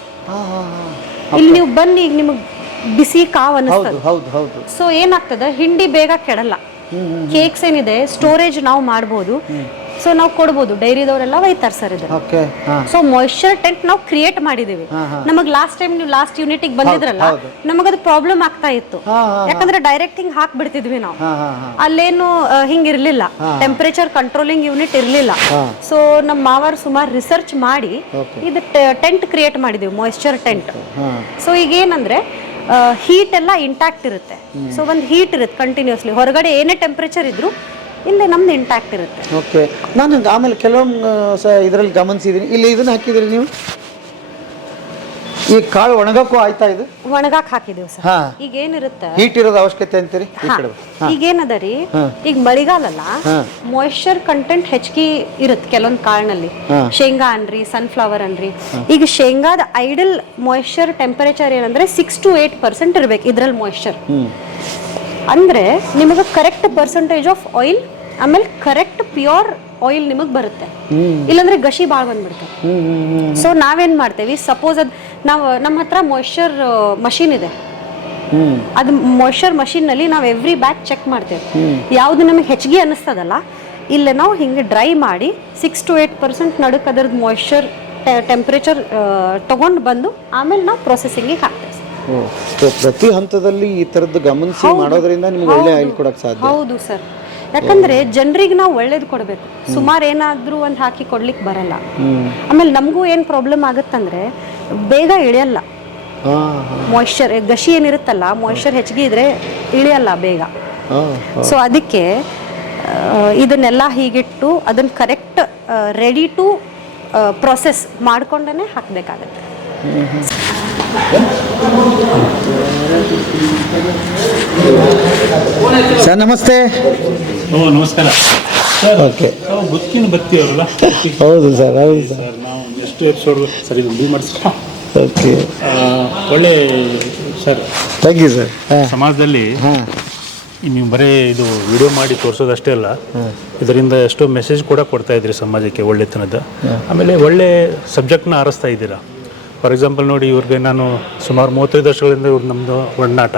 ಇಲ್ಲಿ ನೀವು ಬನ್ನಿ, ಈಗ ನಿಮಗೆ ಬಿಸಿ ಕಾವ್ ಅನಿಸ್ತದೆ. ಸೊ ಏನಾಗ್ತದೆ, ಹಿಂಡಿ ಬೇಗ ಕೆಡಲ್ಲ. ಕೇಕ್ಸ್ ಏನಿದೆ ಸ್ಟೋರೇಜ್ ನಾವು ಮಾಡ್ಬೋದು. ಸೊ ನಾವು ಕೊಡ್ಬೋದು, ಡೈರಿದವರೆಲ್ಲ ಒಯ್ತಾರೆ ಸರ್ ಇದು. ಸೊ ಮಾಯಿಶ್ಚರ್ ಟೆಂಟ್ ನಾವು ಕ್ರಿಯೇಟ್ ಮಾಡಿದೀವಿ. ನಮಗೆ ಲಾಸ್ಟ್ ಟೈಮ್ ನೀವು ಲಾಸ್ಟ್ ಯೂನಿಟಿಗೆ ಬಂದಿದ್ರಲ್ಲ, ನಮಗದು ಪ್ರಾಬ್ಲಮ್ ಆಗ್ತಾ ಇತ್ತು. ಯಾಕಂದ್ರೆ ಡೈರೆಕ್ಟ್ ಹಿಂಗ್ ಹಾಕ್ಬಿಡ್ತಿದ್ವಿ ನಾವು, ಅಲ್ಲೇನು ಹಿಂಗಿರ್ಲಿಲ್ಲ, ಟೆಂಪರೇಚರ್ ಕಂಟ್ರೋಲಿಂಗ್ ಯೂನಿಟ್ ಇರ್ಲಿಲ್ಲ. ಸೊ ನಮ್ಮ ಮಾವರು ಸುಮಾರು ರಿಸರ್ಚ್ ಮಾಡಿ ಇದು ಟೆಂಟ್ ಕ್ರಿಯೇಟ್ ಮಾಡಿದೀವಿ, ಮಾಯಿಶ್ಚರ್ ಟೆಂಟ್. ಸೊ ಈಗ ಏನಂದ್ರೆ ಹೀಟ್ ಎಲ್ಲ ಇಂಟ್ಯಾಕ್ಟ್ ಇರುತ್ತೆ. ಸೊ ಒಂದು ಹೀಟ್ ಇರುತ್ತೆ ಕಂಟಿನ್ಯೂಸ್ಲಿ, ಹೊರಗಡೆ ಏನೇ ಟೆಂಪರೇಚರ್ ಇದ್ರು ಇಲ್ಲಿ ನಮ್ದು ಇಂಟ್ಯಾಕ್ಟ್ ಇರುತ್ತೆ. ಓಕೆ, ನಾನು ಆಮೇಲೆ ಕೆಲವೊಂದು ಇದರಲ್ಲಿ ಗಮನಿಸಿದ್ದೀನಿ, ಇಲ್ಲಿ ಇದನ್ನ ಹಾಕಿದ್ರಿ ನೀವು, ಈ ಕಾಳು ಒಣಗಕ್ಕೂ ಆಯ್ತಾ? ಇದು ಒಣಗಾಕ್ ಹಾಕಿದೀವಿ ಸರ್. ಈಗ ಏನಿರುತ್ತೆ, ಹೀಟ್ ಇರೋದು ಅವಶ್ಯಕತೆ ಅಂತೀರಿ? ಈಗ ಏನದ ರೀ, ಈಗ ಮಳಿಗಾಲಲ್ಲ, ಮಾಯಿಶ್ಚರ್ ಕಂಟೆಂಟ್ ಹೆಚ್ಚಿಗೆ ಇರುತ್ತೆ ಕೆಲವೊಂದು ಕಾಳಿನಲ್ಲಿ. ಶೇಂಗಾ ಅನ್ರಿ, ಸನ್ಫ್ಲವರ್ ಅನ್ರಿ. ಈಗ ಶೇಂಗಾದ ಐಡಲ್ ಮಾಯಿಶ್ಚರ್ ಟೆಂಪರೇಚರ್ ಏನಂದ್ರೆ 6 to 8% ಇರ್ಬೇಕು ಇದ್ರಲ್ಲಿ ಮಾಯಿಶ್ಚರ್. ಅಂದ್ರೆ ನಿಮಗೆ ಕರೆಕ್ಟ್ ಪರ್ಸೆಂಟೇಜ್ ಆಫ್ ಆಯಿಲ್, ಆಮೇಲೆ ಕರೆಕ್ಟ್ ಪ್ಯೂರ್ ಆಯಿಲ್ ನಿಮಗೆ ಬರುತ್ತೆ. ಇಲ್ಲಾಂದ್ರೆ ಗಶಿ ಭಾಳ ಬಂದ್ಬಿಡುತ್ತೆ. ಸೊ ನಾವೇನ್ ಮಾಡ್ತೇವಿ, ಸಪೋಸ್ ಅದ್ ನಾವು ನಮ್ಮ ಹತ್ರ ಮಾಯಿಶ್ಚರ್ ಮಷೀನ್ ಇದೆ, ಅದು ಮಾಯ್ಶ್ಚರ್ ಮಷೀನ್ನಲ್ಲಿ ನಾವು ಎವ್ರಿ ಬ್ಯಾಚ್ ಚೆಕ್ ಮಾಡ್ತೇವೆ. ಯಾವುದು ನಮಗೆ ಹೆಚ್ಚಿಗೆ ಅನ್ನಿಸ್ತದಲ್ಲ, ಇಲ್ಲ ನಾವು ಹಿಂಗೆ ಡ್ರೈ ಮಾಡಿ 6 to 8% ನಡುಕ್ ಅದರದ್ದು ಮಾಯ್ಶ್ಚರ್ ಟೆಂಪ್ರೇಚರ್ ತಗೊಂಡು ಬಂದು ಆಮೇಲೆ ನಾವು ಪ್ರೊಸೆಸಿಂಗಿಗೆ ಹಾಕ್ತೇವೆ. ಪ್ರತಿ ಹಂತದಲ್ಲಿ ಈ ತರದ್ದು ಗಮನಿಸಿ ಮಾಡೋದ್ರಿಂದ ನಿಮ್ಗೆ ಒಳ್ಳೆ ಆಯಿಲ್ ಕೊಡಕ್ಕೆ ಸಾಧ್ಯ. ಹೌದು ಸರ್, ಯಾಕಂದ್ರೆ ಜನರಿಗೆ ನಾವು ಒಳ್ಳೇದು ಕೊಡಬೇಕು. ಸುಮಾರು ಏನಾದ್ರೂ ಒಂದು ಹಾಕಿ ಕೊಡ್ಲಿಕ್ಕೆ ಬರಲ್ಲ. ಆಮೇಲೆ ನಮಗೂ ಏನು ಪ್ರಾಬ್ಲಮ್ ಆಗುತ್ತಂದ್ರೆ ಬೇಗ ಇಳಿಯಲ್ಲ. ಮಾಯ್ಶ್ಚರ್ ಗಶಿ ಏನಿರುತ್ತಲ್ಲ, ಮಾಯ್ಶ್ಚರ್ ಹೆಚ್ಚಿಗೆ ಇದ್ರೆ ಇಳಿಯಲ್ಲ ಬೇಗ. ಸೊ ಅದಕ್ಕೆ ಇದನ್ನೆಲ್ಲ ಹೀಗಿಟ್ಟು ಅದನ್ನ ಕರೆಕ್ಟ್ ರೆಡಿ ಟು ಪ್ರೊಸೆಸ್ ಮಾಡ್ಕೊಂಡೇ ಹಾಕಬೇಕಾಗತ್ತೆ. ಸರ್ ನಮಸ್ತೆ. ನಮಸ್ಕಾರ ಸರ್. ಓಕೆ, ಬುಕ್ಕಿನ ಬರ್ತೀವಲ್ಲ? ಹೌದು ಸರ್, ಹೌದು ಸರ್. ನಾವು ಎಷ್ಟು ಎಪಿಸೋಡ್ ಸರ್ ಇದು ಬಿಲ್ ಮಾಡಿಸ್ಕೊ. ಓಕೆ, ಒಳ್ಳೆ ಸರ್. Thank you sir. ಸಮಾಜದಲ್ಲಿ ನೀವು ಬರೀ ಇದು ವಿಡಿಯೋ ಮಾಡಿ ತೋರಿಸೋದಷ್ಟೇ ಅಲ್ಲ, ಇದರಿಂದ ಎಷ್ಟೋ ಮೆಸೇಜ್ ಕೂಡ ಕೊಡ್ತಾ ಇದ್ದೀರಿ ಸಮಾಜಕ್ಕೆ, ಒಳ್ಳೆತನದ. ಆಮೇಲೆ ಒಳ್ಳೆ ಸಬ್ಜೆಕ್ಟ್ನ ಆರಿಸ್ತಾ ಇದ್ದೀರಾ. ಫಾರ್ ಎಕ್ಸಾಂಪಲ್ ನೋಡಿ, ಇವ್ರಿಗೆ ನಾನು ಸುಮಾರು 35 ವರ್ಷಗಳಿಂದ ಇವ್ರು ನಮ್ಮದು ಒಡನಾಟ.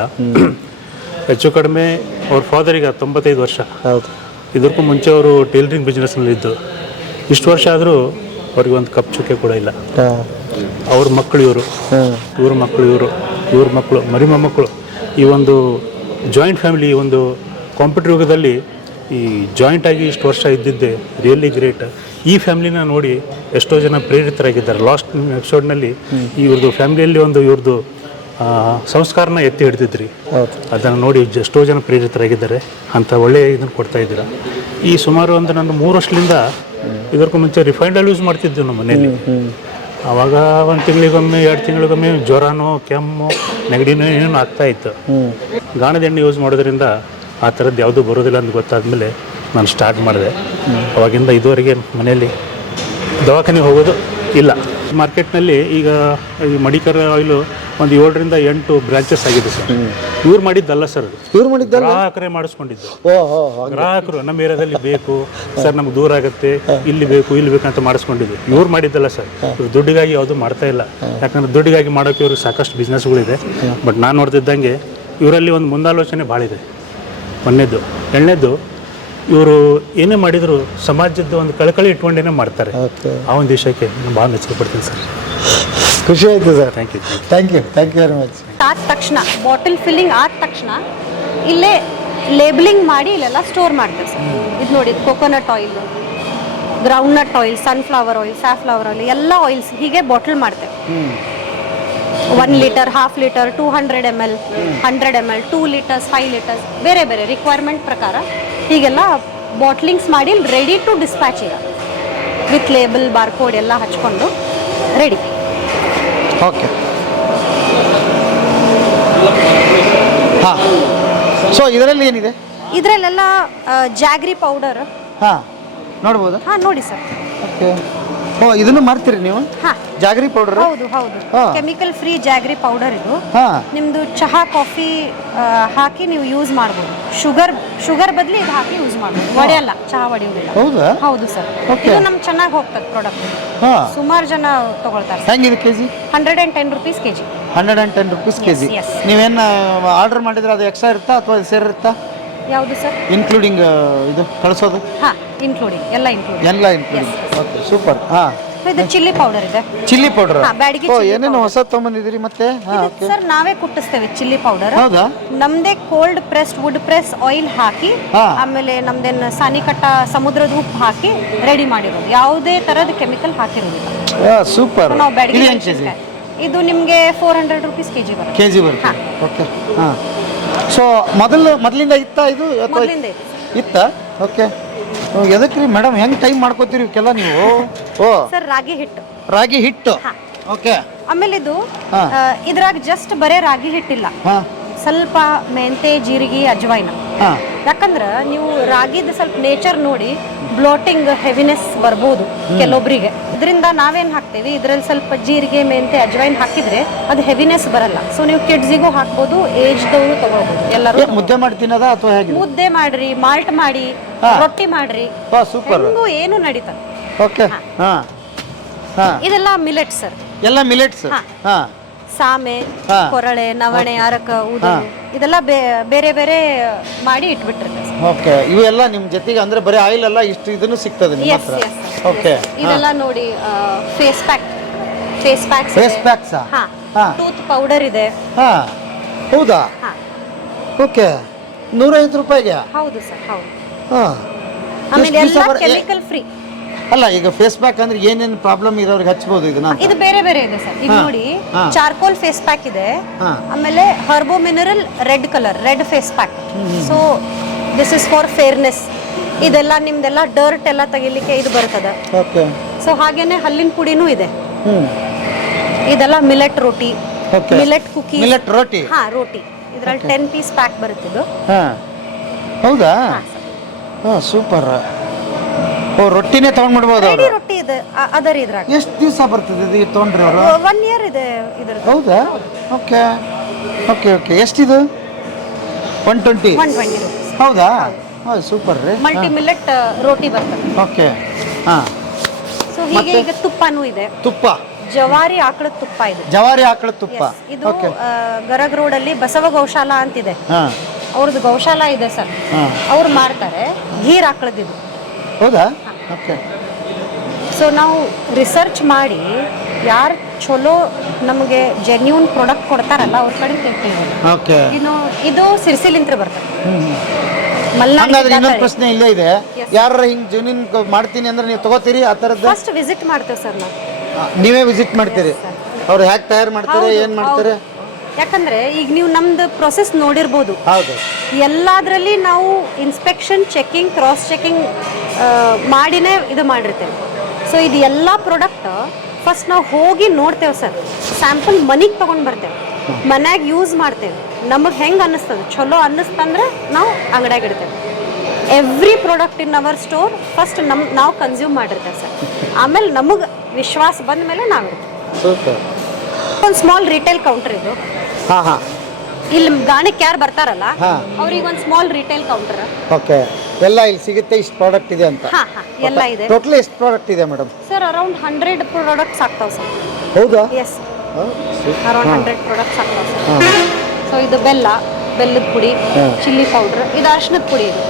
ಹೆಚ್ಚು ಕಡಿಮೆ ಅವ್ರ ಫಾದರಿಗೆ 95 ವರ್ಷ. ಹೌದು. ಇದಕ್ಕೂ ಮುಂಚೆ ಅವರು ಟೇಲರಿಂಗ್ ಬಿಸ್ನೆಸ್ನಲ್ಲಿ ಇದ್ದು. ಇಷ್ಟು ವರ್ಷ ಆದರೂ ಅವ್ರಿಗೆ ಒಂದು ಕಪ್ ಚುಕ್ಕೆ ಕೂಡ ಇಲ್ಲ. ಅವ್ರ ಮಕ್ಕಳು ಇವರು, ಇವ್ರ ಮಕ್ಕಳು ಇವರು, ಇವ್ರ ಮಕ್ಕಳು, ಮರಿ ಮೊಮ್ಮಕ್ಕಳು. ಈ ಒಂದು ಜಾಯಿಂಟ್ ಫ್ಯಾಮಿಲಿ, ಈ ಒಂದು ಕಾಂಪ್ಯೂಟರ್ ಯುಗದಲ್ಲಿ ಈ ಜಾಯಿಂಟಾಗಿ ಇಷ್ಟು ವರ್ಷ ಇದ್ದಿದ್ದೆ ರಿಯಲಿ ಗ್ರೇಟ್. ಈ ಫ್ಯಾಮಿಲಿನ ನೋಡಿ ಎಷ್ಟೋ ಜನ ಪ್ರೇರಿತರಾಗಿದ್ದಾರೆ. ಲಾಸ್ಟ್ ಎಪಿಸೋಡ್ನಲ್ಲಿ ಇವ್ರದ್ದು ಫ್ಯಾಮಿಲಿಯಲ್ಲಿ ಒಂದು ಇವ್ರದ್ದು ಸಂಸ್ಕಾರನ ಎತ್ತಿ ಹಿಡಿದಿದ್ರಿ. ಅದನ್ನು ನೋಡಿ ಎಷ್ಟೋ ಜನ ಪ್ರೇರಿತರಾಗಿದ್ದಾರೆ. ಅಂಥ ಒಳ್ಳೆಯ ಇದನ್ನು ಕೊಡ್ತಾ ಇದ್ದೀರಾ. ಈ ಸುಮಾರು ಒಂದು ನಾನು 3 ವರ್ಷದಿಂದ ಇದಕ್ಕೂ ಮುಂಚೆ ರಿಫೈಂಡ್ ಆಯಿಲ್ ಯೂಸ್ ಮಾಡ್ತಿದ್ದೆ ನಮ್ಮ ಮನೇಲಿ. ಆವಾಗ 1 ತಿಂಗಳಿಗೊಮ್ಮೆ 2 ತಿಂಗಳಿಗೊಮ್ಮೆ ಜ್ವರನೋ ಕೆಮ್ಮು ನೆಗಡಿನೋ ಏನೇನೋ ಆಗ್ತಾಯಿತ್ತು. ಗಾಣದ ಎಣ್ಣೆ ಯೂಸ್ ಮಾಡೋದ್ರಿಂದ ಆ ಥರದ್ದು ಯಾವುದೂ ಬರೋದಿಲ್ಲ ಅಂತ ಗೊತ್ತಾದಮೇಲೆ ನಾನು ಸ್ಟಾರ್ಟ್ ಮಾಡಿದೆ. ಅವಾಗಿಂದ ಇದುವರೆಗೆ ಮನೆಯಲ್ಲಿ ದವಾಖಾನೆಗೆ ಹೋಗೋದು ಇಲ್ಲ. ಮಾರ್ಕೆಟ್ನಲ್ಲಿ ಈಗ ಈ ಮಡಿಕರ್ ಆಯಿಲು ಒಂದು 7ರಿಂದ 8 ಬ್ರಾಂಚಸ್ ಆಗಿದೆ ಸರ್. ಇವ್ರು ಮಾಡಿದ್ದಲ್ಲ ಸರ್, ಇವ್ರು ಮಾಡಿದ್ದಲ್ಲ, ಗ್ರಾಹಕರೇ ಮಾಡಿಸ್ಕೊಂಡಿದ್ದು. ಗ್ರಾಹಕರು ನಮ್ಮ ಏರಿಯಾದಲ್ಲಿ ಬೇಕು ಸರ್, ನಮ್ಗೆ ದೂರ ಆಗುತ್ತೆ, ಇಲ್ಲಿ ಬೇಕು ಇಲ್ಲಿ ಬೇಕು ಅಂತ ಮಾಡಿಸ್ಕೊಂಡಿದ್ದು. ಇವ್ರು ಮಾಡಿದ್ದಲ್ಲ ಸರ್. ಇವ್ರು ದುಡ್ಡಿಗಾಗಿ ಯಾವುದು ಮಾಡ್ತಾ ಇಲ್ಲ. ಯಾಕಂದ್ರೆ ದುಡ್ಡಿಗಾಗಿ ಮಾಡೋಕ್ಕೆ ಇವ್ರಿಗೆ ಸಾಕಷ್ಟು ಬಿಸ್ನೆಸ್ಗಳಿದೆ. ಬಟ್ ನಾನು ನೋಡ್ತಿದ್ದಂಗೆ ಇವರಲ್ಲಿ ಒಂದು ಮುಂದಾಲೋಚನೆ ಭಾಳ ಇದೆ. ಒಂದನೇದು. ಎರಡನೇದು, ಇವರು ಏನೇ ಮಾಡಿದರೂ ಸಮಾಜದ ಒಂದು ಕಳಕಳಿ ಇಟ್ಕೊಂಡೇನೆ ಮಾಡ್ತಾರೆ. ಆ ಒಂದು ವಿಷಯಕ್ಕೆ ನಾನು ಭಾಳ ಮೆಚ್ಚಪಡ್ತೀನಿ ಸರ್. ಖುಷಿ ಆಯಿತು sir. Thank you, thank you, thank you very much. ಆದ ತಕ್ಷಣ ಬಾಟಲ್ ಫಿಲ್ಲಿಂಗ್ ಆದ ತಕ್ಷಣ ಇಲ್ಲೇ ಲೇಬಲಿಂಗ್ ಮಾಡಿ ಇಲ್ಲೆಲ್ಲ ಸ್ಟೋರ್ ಮಾಡ್ತೇವೆ ಸರ್. ಇದು ನೋಡಿ, coconut oil, groundnut oil, sunflower oil, safflower oil, ಎಲ್ಲ ಆಯಿಲ್ಸ್ ಹೀಗೆ ಬಾಟಲ್ ಮಾಡ್ತೇವೆ. 1 litre, 1/2 litre, 200 ml, 100 ml, 2 litres, 5 litres, ಬೇರೆ ಬೇರೆ ರಿಕ್ವೈರ್ಮೆಂಟ್ ಪ್ರಕಾರ ಹೀಗೆಲ್ಲ ಬಾಟ್ಲಿಂಗ್ಸ್ ಮಾಡಿ ರೆಡಿ ಟು ಡಿಸ್ಪ್ಯಾಚ್ ಈಗ ವಿತ್ ಲೇಬಲ್, ಬಾರ್ಕೋಡ್ ಎಲ್ಲ ಹಚ್ಕೊಂಡು ರೆಡಿ. ಓಕೆ, ಹಾಂ. ಸೊ ಇದರಲ್ಲಿ ಏನಿದೆ? ಇದರಲ್ಲೆಲ್ಲ ಜಾಗ್ರಿ ಪೌಡರ್. ಹಾಂ, ನೋಡ್ಬೋದಾ? ಹಾಂ, ನೋಡಿ ಸರ್. ಓಕೆ. ಓ, ಇದನ್ನು ಮಾಡ್ತೀರಿ ನೀವು? ಹಾಂ, ಜಾಗ್ರಿ ಪೌಡರ್? ಹೌದು ಹೌದು. ಕೆಮಿಕಲ್ ಫ್ರೀ ಜಾಗ್ರಿ ಪೌಡರ್ ಇದು. ನಿಮ್ದು ಚಹಾ ಕಾಫಿ ಹಾಕಿ ನೀವು ಯೂಸ್ ಮಾಡ್ಬೋದು. ಶುಗರ್ ಬದಲಿ ಇದು ಹಾಕಿ ಯೂಸ್ ಮಾಡ್ಬೋದು. ಒಡೆಯಲ್ಲ, ಚಹಾ ಒಡೆಯೋದಿಲ್ಲ. ಹೌದಾ? ಹೌದು ಸರ್. ಇದು ನಮ್ಗೆ ಚೆನ್ನಾಗಿ ಹೋಗ್ತದೆ ಪ್ರಾಡಕ್ಟ್. ಸುಮಾರು ಜನ ತಗೊಳ್ತಾರೆ. ಹೆಂಗಿದೆ KG? 110 rupees kg. 110 rupees kg. ನೀವೇನು ಆರ್ಡರ್ ಮಾಡಿದ್ರೆ ಅದು ಎಕ್ಸ್ಟ್ರಾ ಇರುತ್ತಾ ಅಥವಾ ಸೇರಿರುತ್ತಾ? ಯಾವುದು ಸರ್? ಇನ್ಕ್ಲೂಡಿಂಗ್ ಇದು ಕಳಿಸೋದು? ಹಾಂ, ಇನ್ಕ್ಲೂಡಿಂಗ್, ಎಲ್ಲ ಇನ್ಕ್ಲೂಡಿಂಗ್. ಎಲ್ಲ ಇನ್ಕ್ಲೂಡಿಂಗ್. Okay, super. ಹಾಂ, ಇದು ಚಿಲ್ಲಿ ಪೌಡರ್ ಇದೆ. Chilli powder? ಬ್ಯಾಡಗಿ. ಓ, ಏನೇನು ಹೊಸ ತೊಗೊಂಬಂದಿದ್ದೀರಿ ಮತ್ತೆ? ಸರ್ ನಾವೇ ಕುಟ್ಟಿಸ್ತೇವೆ ಚಿಲ್ಲಿ ಪೌಡರ್. ಹೌದಾ? ನಮ್ದೇ cold pressed wood press oil ಹಾಕಿ, ಆಮೇಲೆ ನಮ್ದೇನು ಸಾನಿಕಟ್ಟ ಸಮುದ್ರದ ಉಪ್ಪು ಹಾಕಿ ರೆಡಿ ಮಾಡಿರೋದು. ಯಾವುದೇ ತರದ ಕೆಮಿಕಲ್ ಹಾಕಿರೋದಿಲ್ಲ. ಸೂಪರ್. ನಾವು ಬ್ಯಾಡಗಿ. ಇದು ನಿಮಗೆ 400 rupees kg ಬರುತ್ತೆ. ಕೆಜಿ ಬರುತ್ತೆ. ಓಕೆ. ಹಾಂ. ಸೊ ಮೊದಲಿಂದ ಇತ್ತಾ ಇದು? ಮೊದಲಿಂದ ಇತ್ತ? ಓಕೆ. ಎದಕ್ಕೆ ರೀ ಮೇಡಮ್, ಹೆಂಗೆ ಟೈಮ್ ಮಾಡ್ಕೋತೀರಿ ಇವಕ್ಕೆಲ್ಲ ನೀವು? ಓ ಸರ್, ರಾಗಿ ಹಿಟ್ಟು. ರಾಗಿ ಹಿಟ್ಟು. ಓಕೆ. ಆಮೇಲೆ ಇದು ಇದ್ರಾಗ ಜಸ್ಟ್ ಬರೇ ರಾಗಿ ಹಿಟ್ಟಿಲ್ಲ, ಸ್ವಲ್ಪ ಮೆಂತೆ, ಜೀರಿಗೆ, ಅಜ್ವೈನ. ಯಾಕಂದ್ರೆ ನೀವು ರಾಗಿದ ಸ್ವಲ್ಪ ನೇಚರ್ ನೋಡಿ ಬ್ಲೋಟಿಂಗ್, ಹೆವಿನೆಸ್ ಬರ್ಬೋದು ಕೆಲವೊಬ್ಬರಿಗೆ. ಇದರಿಂದ ನಾವೇನು ಹಾಕ್ತೀವಿ, ಇದರಲ್ಲಿ ಸ್ವಲ್ಪ ಜೀರಿಗೆ, ಮೆಂತೆ, ಅಜ್ವೈನ್ ಹಾಕಿದ್ರೆ ಅದು ಹೆವಿನೆಸ್ ಬರಲ್ಲ. ಸೊ ನೀವು ಕಿಡ್ಸಿಗೂ ಹಾಕ್ಬೋದು, ಏಜ್ದವರು ತಗೋಬಹುದು. ಎಲ್ಲರೂ ಮುದ್ದೆ ಮಾಡಿ ತಿನ್ನೋದ ಅಥವಾ ಹೇಗೆ? ಮುದ್ದೆ ಮಾಡ್ರಿ, ಮಾಲ್ಟ್ ಮಾಡಿ, ರೊಟ್ಟಿ ಮಾಡ್ರಿ, ಸೂಪರ್. ಏನು ನಡೀತದೆ. ಓಕೆ. ಇದೆಲ್ಲ ಮಿಲೆಟ್ಸ್ ಸರ್. ಎಲ್ಲ ಮಿಲೆಟ್ಸ್. ಸಾಮೆ, ಹಾ. ಕೊರಳೆ, ನವಣೆ, ಅರಕ, ಉದಲು ಇದೆಲ್ಲ ಬೇರೆ ಬೇರೆ ಮಾಡಿ ಇಟ್ಬಿಟ್ಟಿರುತ್ತೆ ಸರ್. ಓಕೆ, ಇವೆಲ್ಲ ನಿಮ್ಮ ಜೊತೆಗೆ ಅಂದ್ರೆ ಬರೀ ಆಯಿಲ್ ಅಲ್ಲ, ಇಷ್ಟು ಇದನ್ನು ಸಿಗ್ತದೆ ನಿಮ್ಮ ಎಸ್ ಹತ್ರ. ಎಸ್ ಓಕೆ, ಇದೆಲ್ಲ ನೋಡಿ ಫೇಸ್ ಪ್ಯಾಕ್ಸ್ ಫೇಸ್ ಪ್ಯಾಕ್ಸಾ? ಹಾ, ಹಾ. ಟೂತ್ ಪೌಡರ್ ಇದೆ. ಹಾ, ಹೌದಾ? ಹಾ, ಓಕೆ, 150 ರೂಪಾಯಿಗೆ? ಹೌದು ಸರ್, ಹೌದು. ಹಾ. ಆಮೇಲೆ ಎಷ್ಟು ಎಲ್ಲ ದಿವ್ಸ ಬರ- ಕೆಮಿಕಲ್ ಫ್ರೀ. ಅಲ್ಲ, ಈಗ ಫೇಸ್ ಪ್ಯಾಕ್ ಅಂದ್ರೆ ಏನೇನು ಪ್ರಾಬ್ಲಮ್ ಇರೋರಿಗೆ ಹಚ್ಬೋದು ಇದನ್ನ ಅಂತ? ಇದು ಬೇರೆ ಬೇರೆ ಇದೆ ಸರ್. ಈಗ ಹಾ. ನೋಡಿ ಹಾ. ಚಾರ್ಕೋಲ್ ಫೇಸ್ ಪ್ಯಾಕ್ ಇದೆ, ಹಾ. ಆಮೇಲೆ herbo mineral red colour red face pack. So this is for fairness. ಇದೆಲ್ಲ ನಿಮ್ದೆಲ್ಲ ಡರ್ಟ್ ಎಲ್ಲ ತೆಗಿಲಿಕ್ಕೆ ಇದು ಬರ್ತದೆ. ಓಕೆ. ಸೊ ಹಾಗೇನೆ ಹಲ್ಲಿನ ಪುಡಿನೂ ಇದೆ. ಹ್ಮ್. ಇದೆಲ್ಲ ಮಿಲೆಟ್ ರೋಟಿ, Okay. ಮಿಲೆಟ್ ಕುಕಿ, ಮಿಲೆಟ್ ರೋಟಿ? ಹಾ ರೋಟಿ. ಇದ್ರಲ್ಲಿ 10 ಪೀಸ್ ಪ್ಯಾಕ್ ಬರುತ್ತಿದ್ದು. ಹಾ, ಹೌದಾ? ಹಾ, ಸೂಪರ್. ಓ, ರೊಟ್ಟಿನೇ ತಗೊಂಡ್ಬಿಡ್ಬೋದು ರೆಡಿ ಅವರು? ರೊಟ್ಟಿ ಇದೆ ಅದರ ಇದ್ರಾಗ. ಎಷ್ಟು ದಿವಸ ಬರ್ತದೆ ಇದು ತೊಗೊಂಡ್ರೆ ಅವರು? 1 ಇಯರ್ ಇದೆ ಇದ್ರದ್ದು. ಹೌದಾ? Okay okay okay. ಎಷ್ಟಿದು? 120? 120 rupees. ಹೌದಾ? ಹಾಂ, ಸೂಪರ್ ರೀ. ಮಲ್ಟಿ ಮಿಲೆಟ್ ರೋಟಿ ಬರ್ತದೆ. ಓಕೆ. ಹಾಂ. ಸೊ ಹೀಗೆ ಈಗ ತುಪ್ಪನೂ ಇದೆ. ತುಪ್ಪ? ಜವಾರಿ ಆಕಳದ ತುಪ್ಪ ಇದೆ. ಜವಾರಿ ಆಕಳ ತುಪ್ಪ? Yes. ಇದು ಗರಗ್ ರೋಡ್ ಅಲ್ಲಿ ಬಸವ ಗೌಶಾಲಾ ಅಂತಿದೆ. ಹಾಂ. ಅವ್ರದ್ದು ಗೌಶಾಲಾ ಇದೆ ಸರ್. ಹಾಂ. ಅವ್ರು ಮಾಡ್ತಾರೆ ಗೀರ್ ಆಕಳದಿದು. ಹೌದಾ? ಓಕೆ. ಸೊ ನಾವು ರಿಸರ್ಚ್ ಮಾಡಿ ಯಾರು ಚಲೋ ನಮಗೆ ಜೆನ್ಯೂನ್ ಪ್ರಾಡಕ್ಟ್ ಕೊಡ್ತಾರಲ್ಲ ಅವ್ರ ಕಡೆ ತೆಗ್ತೀವಿ. ಓಕೆ. ಇದು ಸಿರ್ಸಿಲಿಂತ್ರ ಬರ್ತದೆ. ಹಂಗಾದ್ರೆ ಇನ್ನೊಂದು ಪ್ರಶ್ನೆ ಇಲ್ಲೇ ಇದೆ. ಯಾರ ಹಿಂಗ್ ಜೆನ್ಯೂನ್ ಮಾಡ್ತೀನಿ ಅಂದ್ರೆ ನೀವು ತಗೋತೀರಿ ಆ ಥರದ್ದು? ಫಸ್ಟ್ ವಿಸಿಟ್ ಮಾಡ್ತೇವೆ ಸರ್ ನಾವು. ನೀವೇ ವಿಸಿಟ್ ಮಾಡ್ತೀರಿ? ಅವ್ರು ಹ್ಯಾಕ್ ತಯಾರು ಮಾಡ್ತಾರೆ, ಏನು ಮಾಡ್ತಾರೆ? ಯಾಕಂದ್ರೆ ಈಗ ನೀವು ನಮ್ದು ಪ್ರೊಸೆಸ್ ನೋಡಿರ್ಬೋದು. ಹೌದು. ಎಲ್ಲದರಲ್ಲಿ ನಾವು ಇನ್ಸ್ಪೆಕ್ಷನ್, ಚೆಕಿಂಗ್, ಕ್ರಾಸ್ ಚೆಕಿಂಗ್ ಮಾಡಿನೇ ಇದು ಮಾಡಿರ್ತೇವೆ. ಸೊ ಇದು ಎಲ್ಲ ಪ್ರಾಡಕ್ಟ್ ಫಸ್ಟ್ ನಾವು ಹೋಗಿ ನೋಡ್ತೇವೆ ಸರ್. ಸ್ಯಾಂಪಲ್ ಮನೆಗೆ ತೊಗೊಂಡು ಬರ್ತೇವೆ, ಮನ್ಯಾಗ ಯೂಸ್ ಮಾಡ್ತೇವೆ. ನಮಗೆ ಹೆಂಗೆ ಅನ್ನಿಸ್ತದೆ, ಚಲೋ ಅನ್ನಿಸ್ತಂದ್ರೆ ನಾವು ಅಂಗಡಿಯಾಗ ಇಡ್ತೇವೆ. Every product in our store first ನಾವು ಕನ್ಸ್ಯೂಮ್ ಮಾಡಿರ್ತೇವೆ ಸರ್. ಆಮೇಲೆ ನಮಗೆ ವಿಶ್ವಾಸ ಬಂದ ಮೇಲೆ ನಾವು ಇಡ್ತೇವೆ. ಒಂದು ಸ್ಮಾಲ್ ರಿಟೇಲ್ ಕೌಂಟರ್ ಇದು. ಹಾಂ ಹಾಂ. ಇಲ್ಲಿ ಗಾಣಕ್ಕೆ ಯಾರು ಬರ್ತಾರಲ್ಲ ಹಾ. ಅವ್ರಿಗೆ ಒಂದು ಸ್ಮಾಲ್ ರಿಟೇಲ್ ಕೌಂಟರ್. ಓಕೆ. ಎಲ್ಲ ಇಲ್ಲಿ ಸಿಗುತ್ತೆ, ಇಷ್ಟು ಪ್ರಾಡಕ್ಟ್ ಇದೆ ಅಂತ? ಹಾ ಹಾ, ಎಲ್ಲ ಇದೆ. ಟೋಟಲ್ ಎಷ್ಟು ಪ್ರಾಡಕ್ಟ್ ಇದೆ ಮೇಡಮ್? ಸರ್ ಅರೌಂಡ್ 100 ಪ್ರಾಡಕ್ಟ್ಸ್ ಆಗ್ತಾವೆ ಸರ್. ಹೌದಾ? ಎಸ್, ಅರೌಂಡ್ 100 ಪ್ರಾಡಕ್ಟ್ಸ್ ಆಗ್ತಾವೆ ಸರ್. ಸೊ ಇದು ಬೆಲ್ಲದ ಪುಡಿ, ಚಿಲ್ಲಿ ಪೌಡ್ರ್, ಇದು ಅರ್ಶಿನದ ಪುಡಿ. ಇದು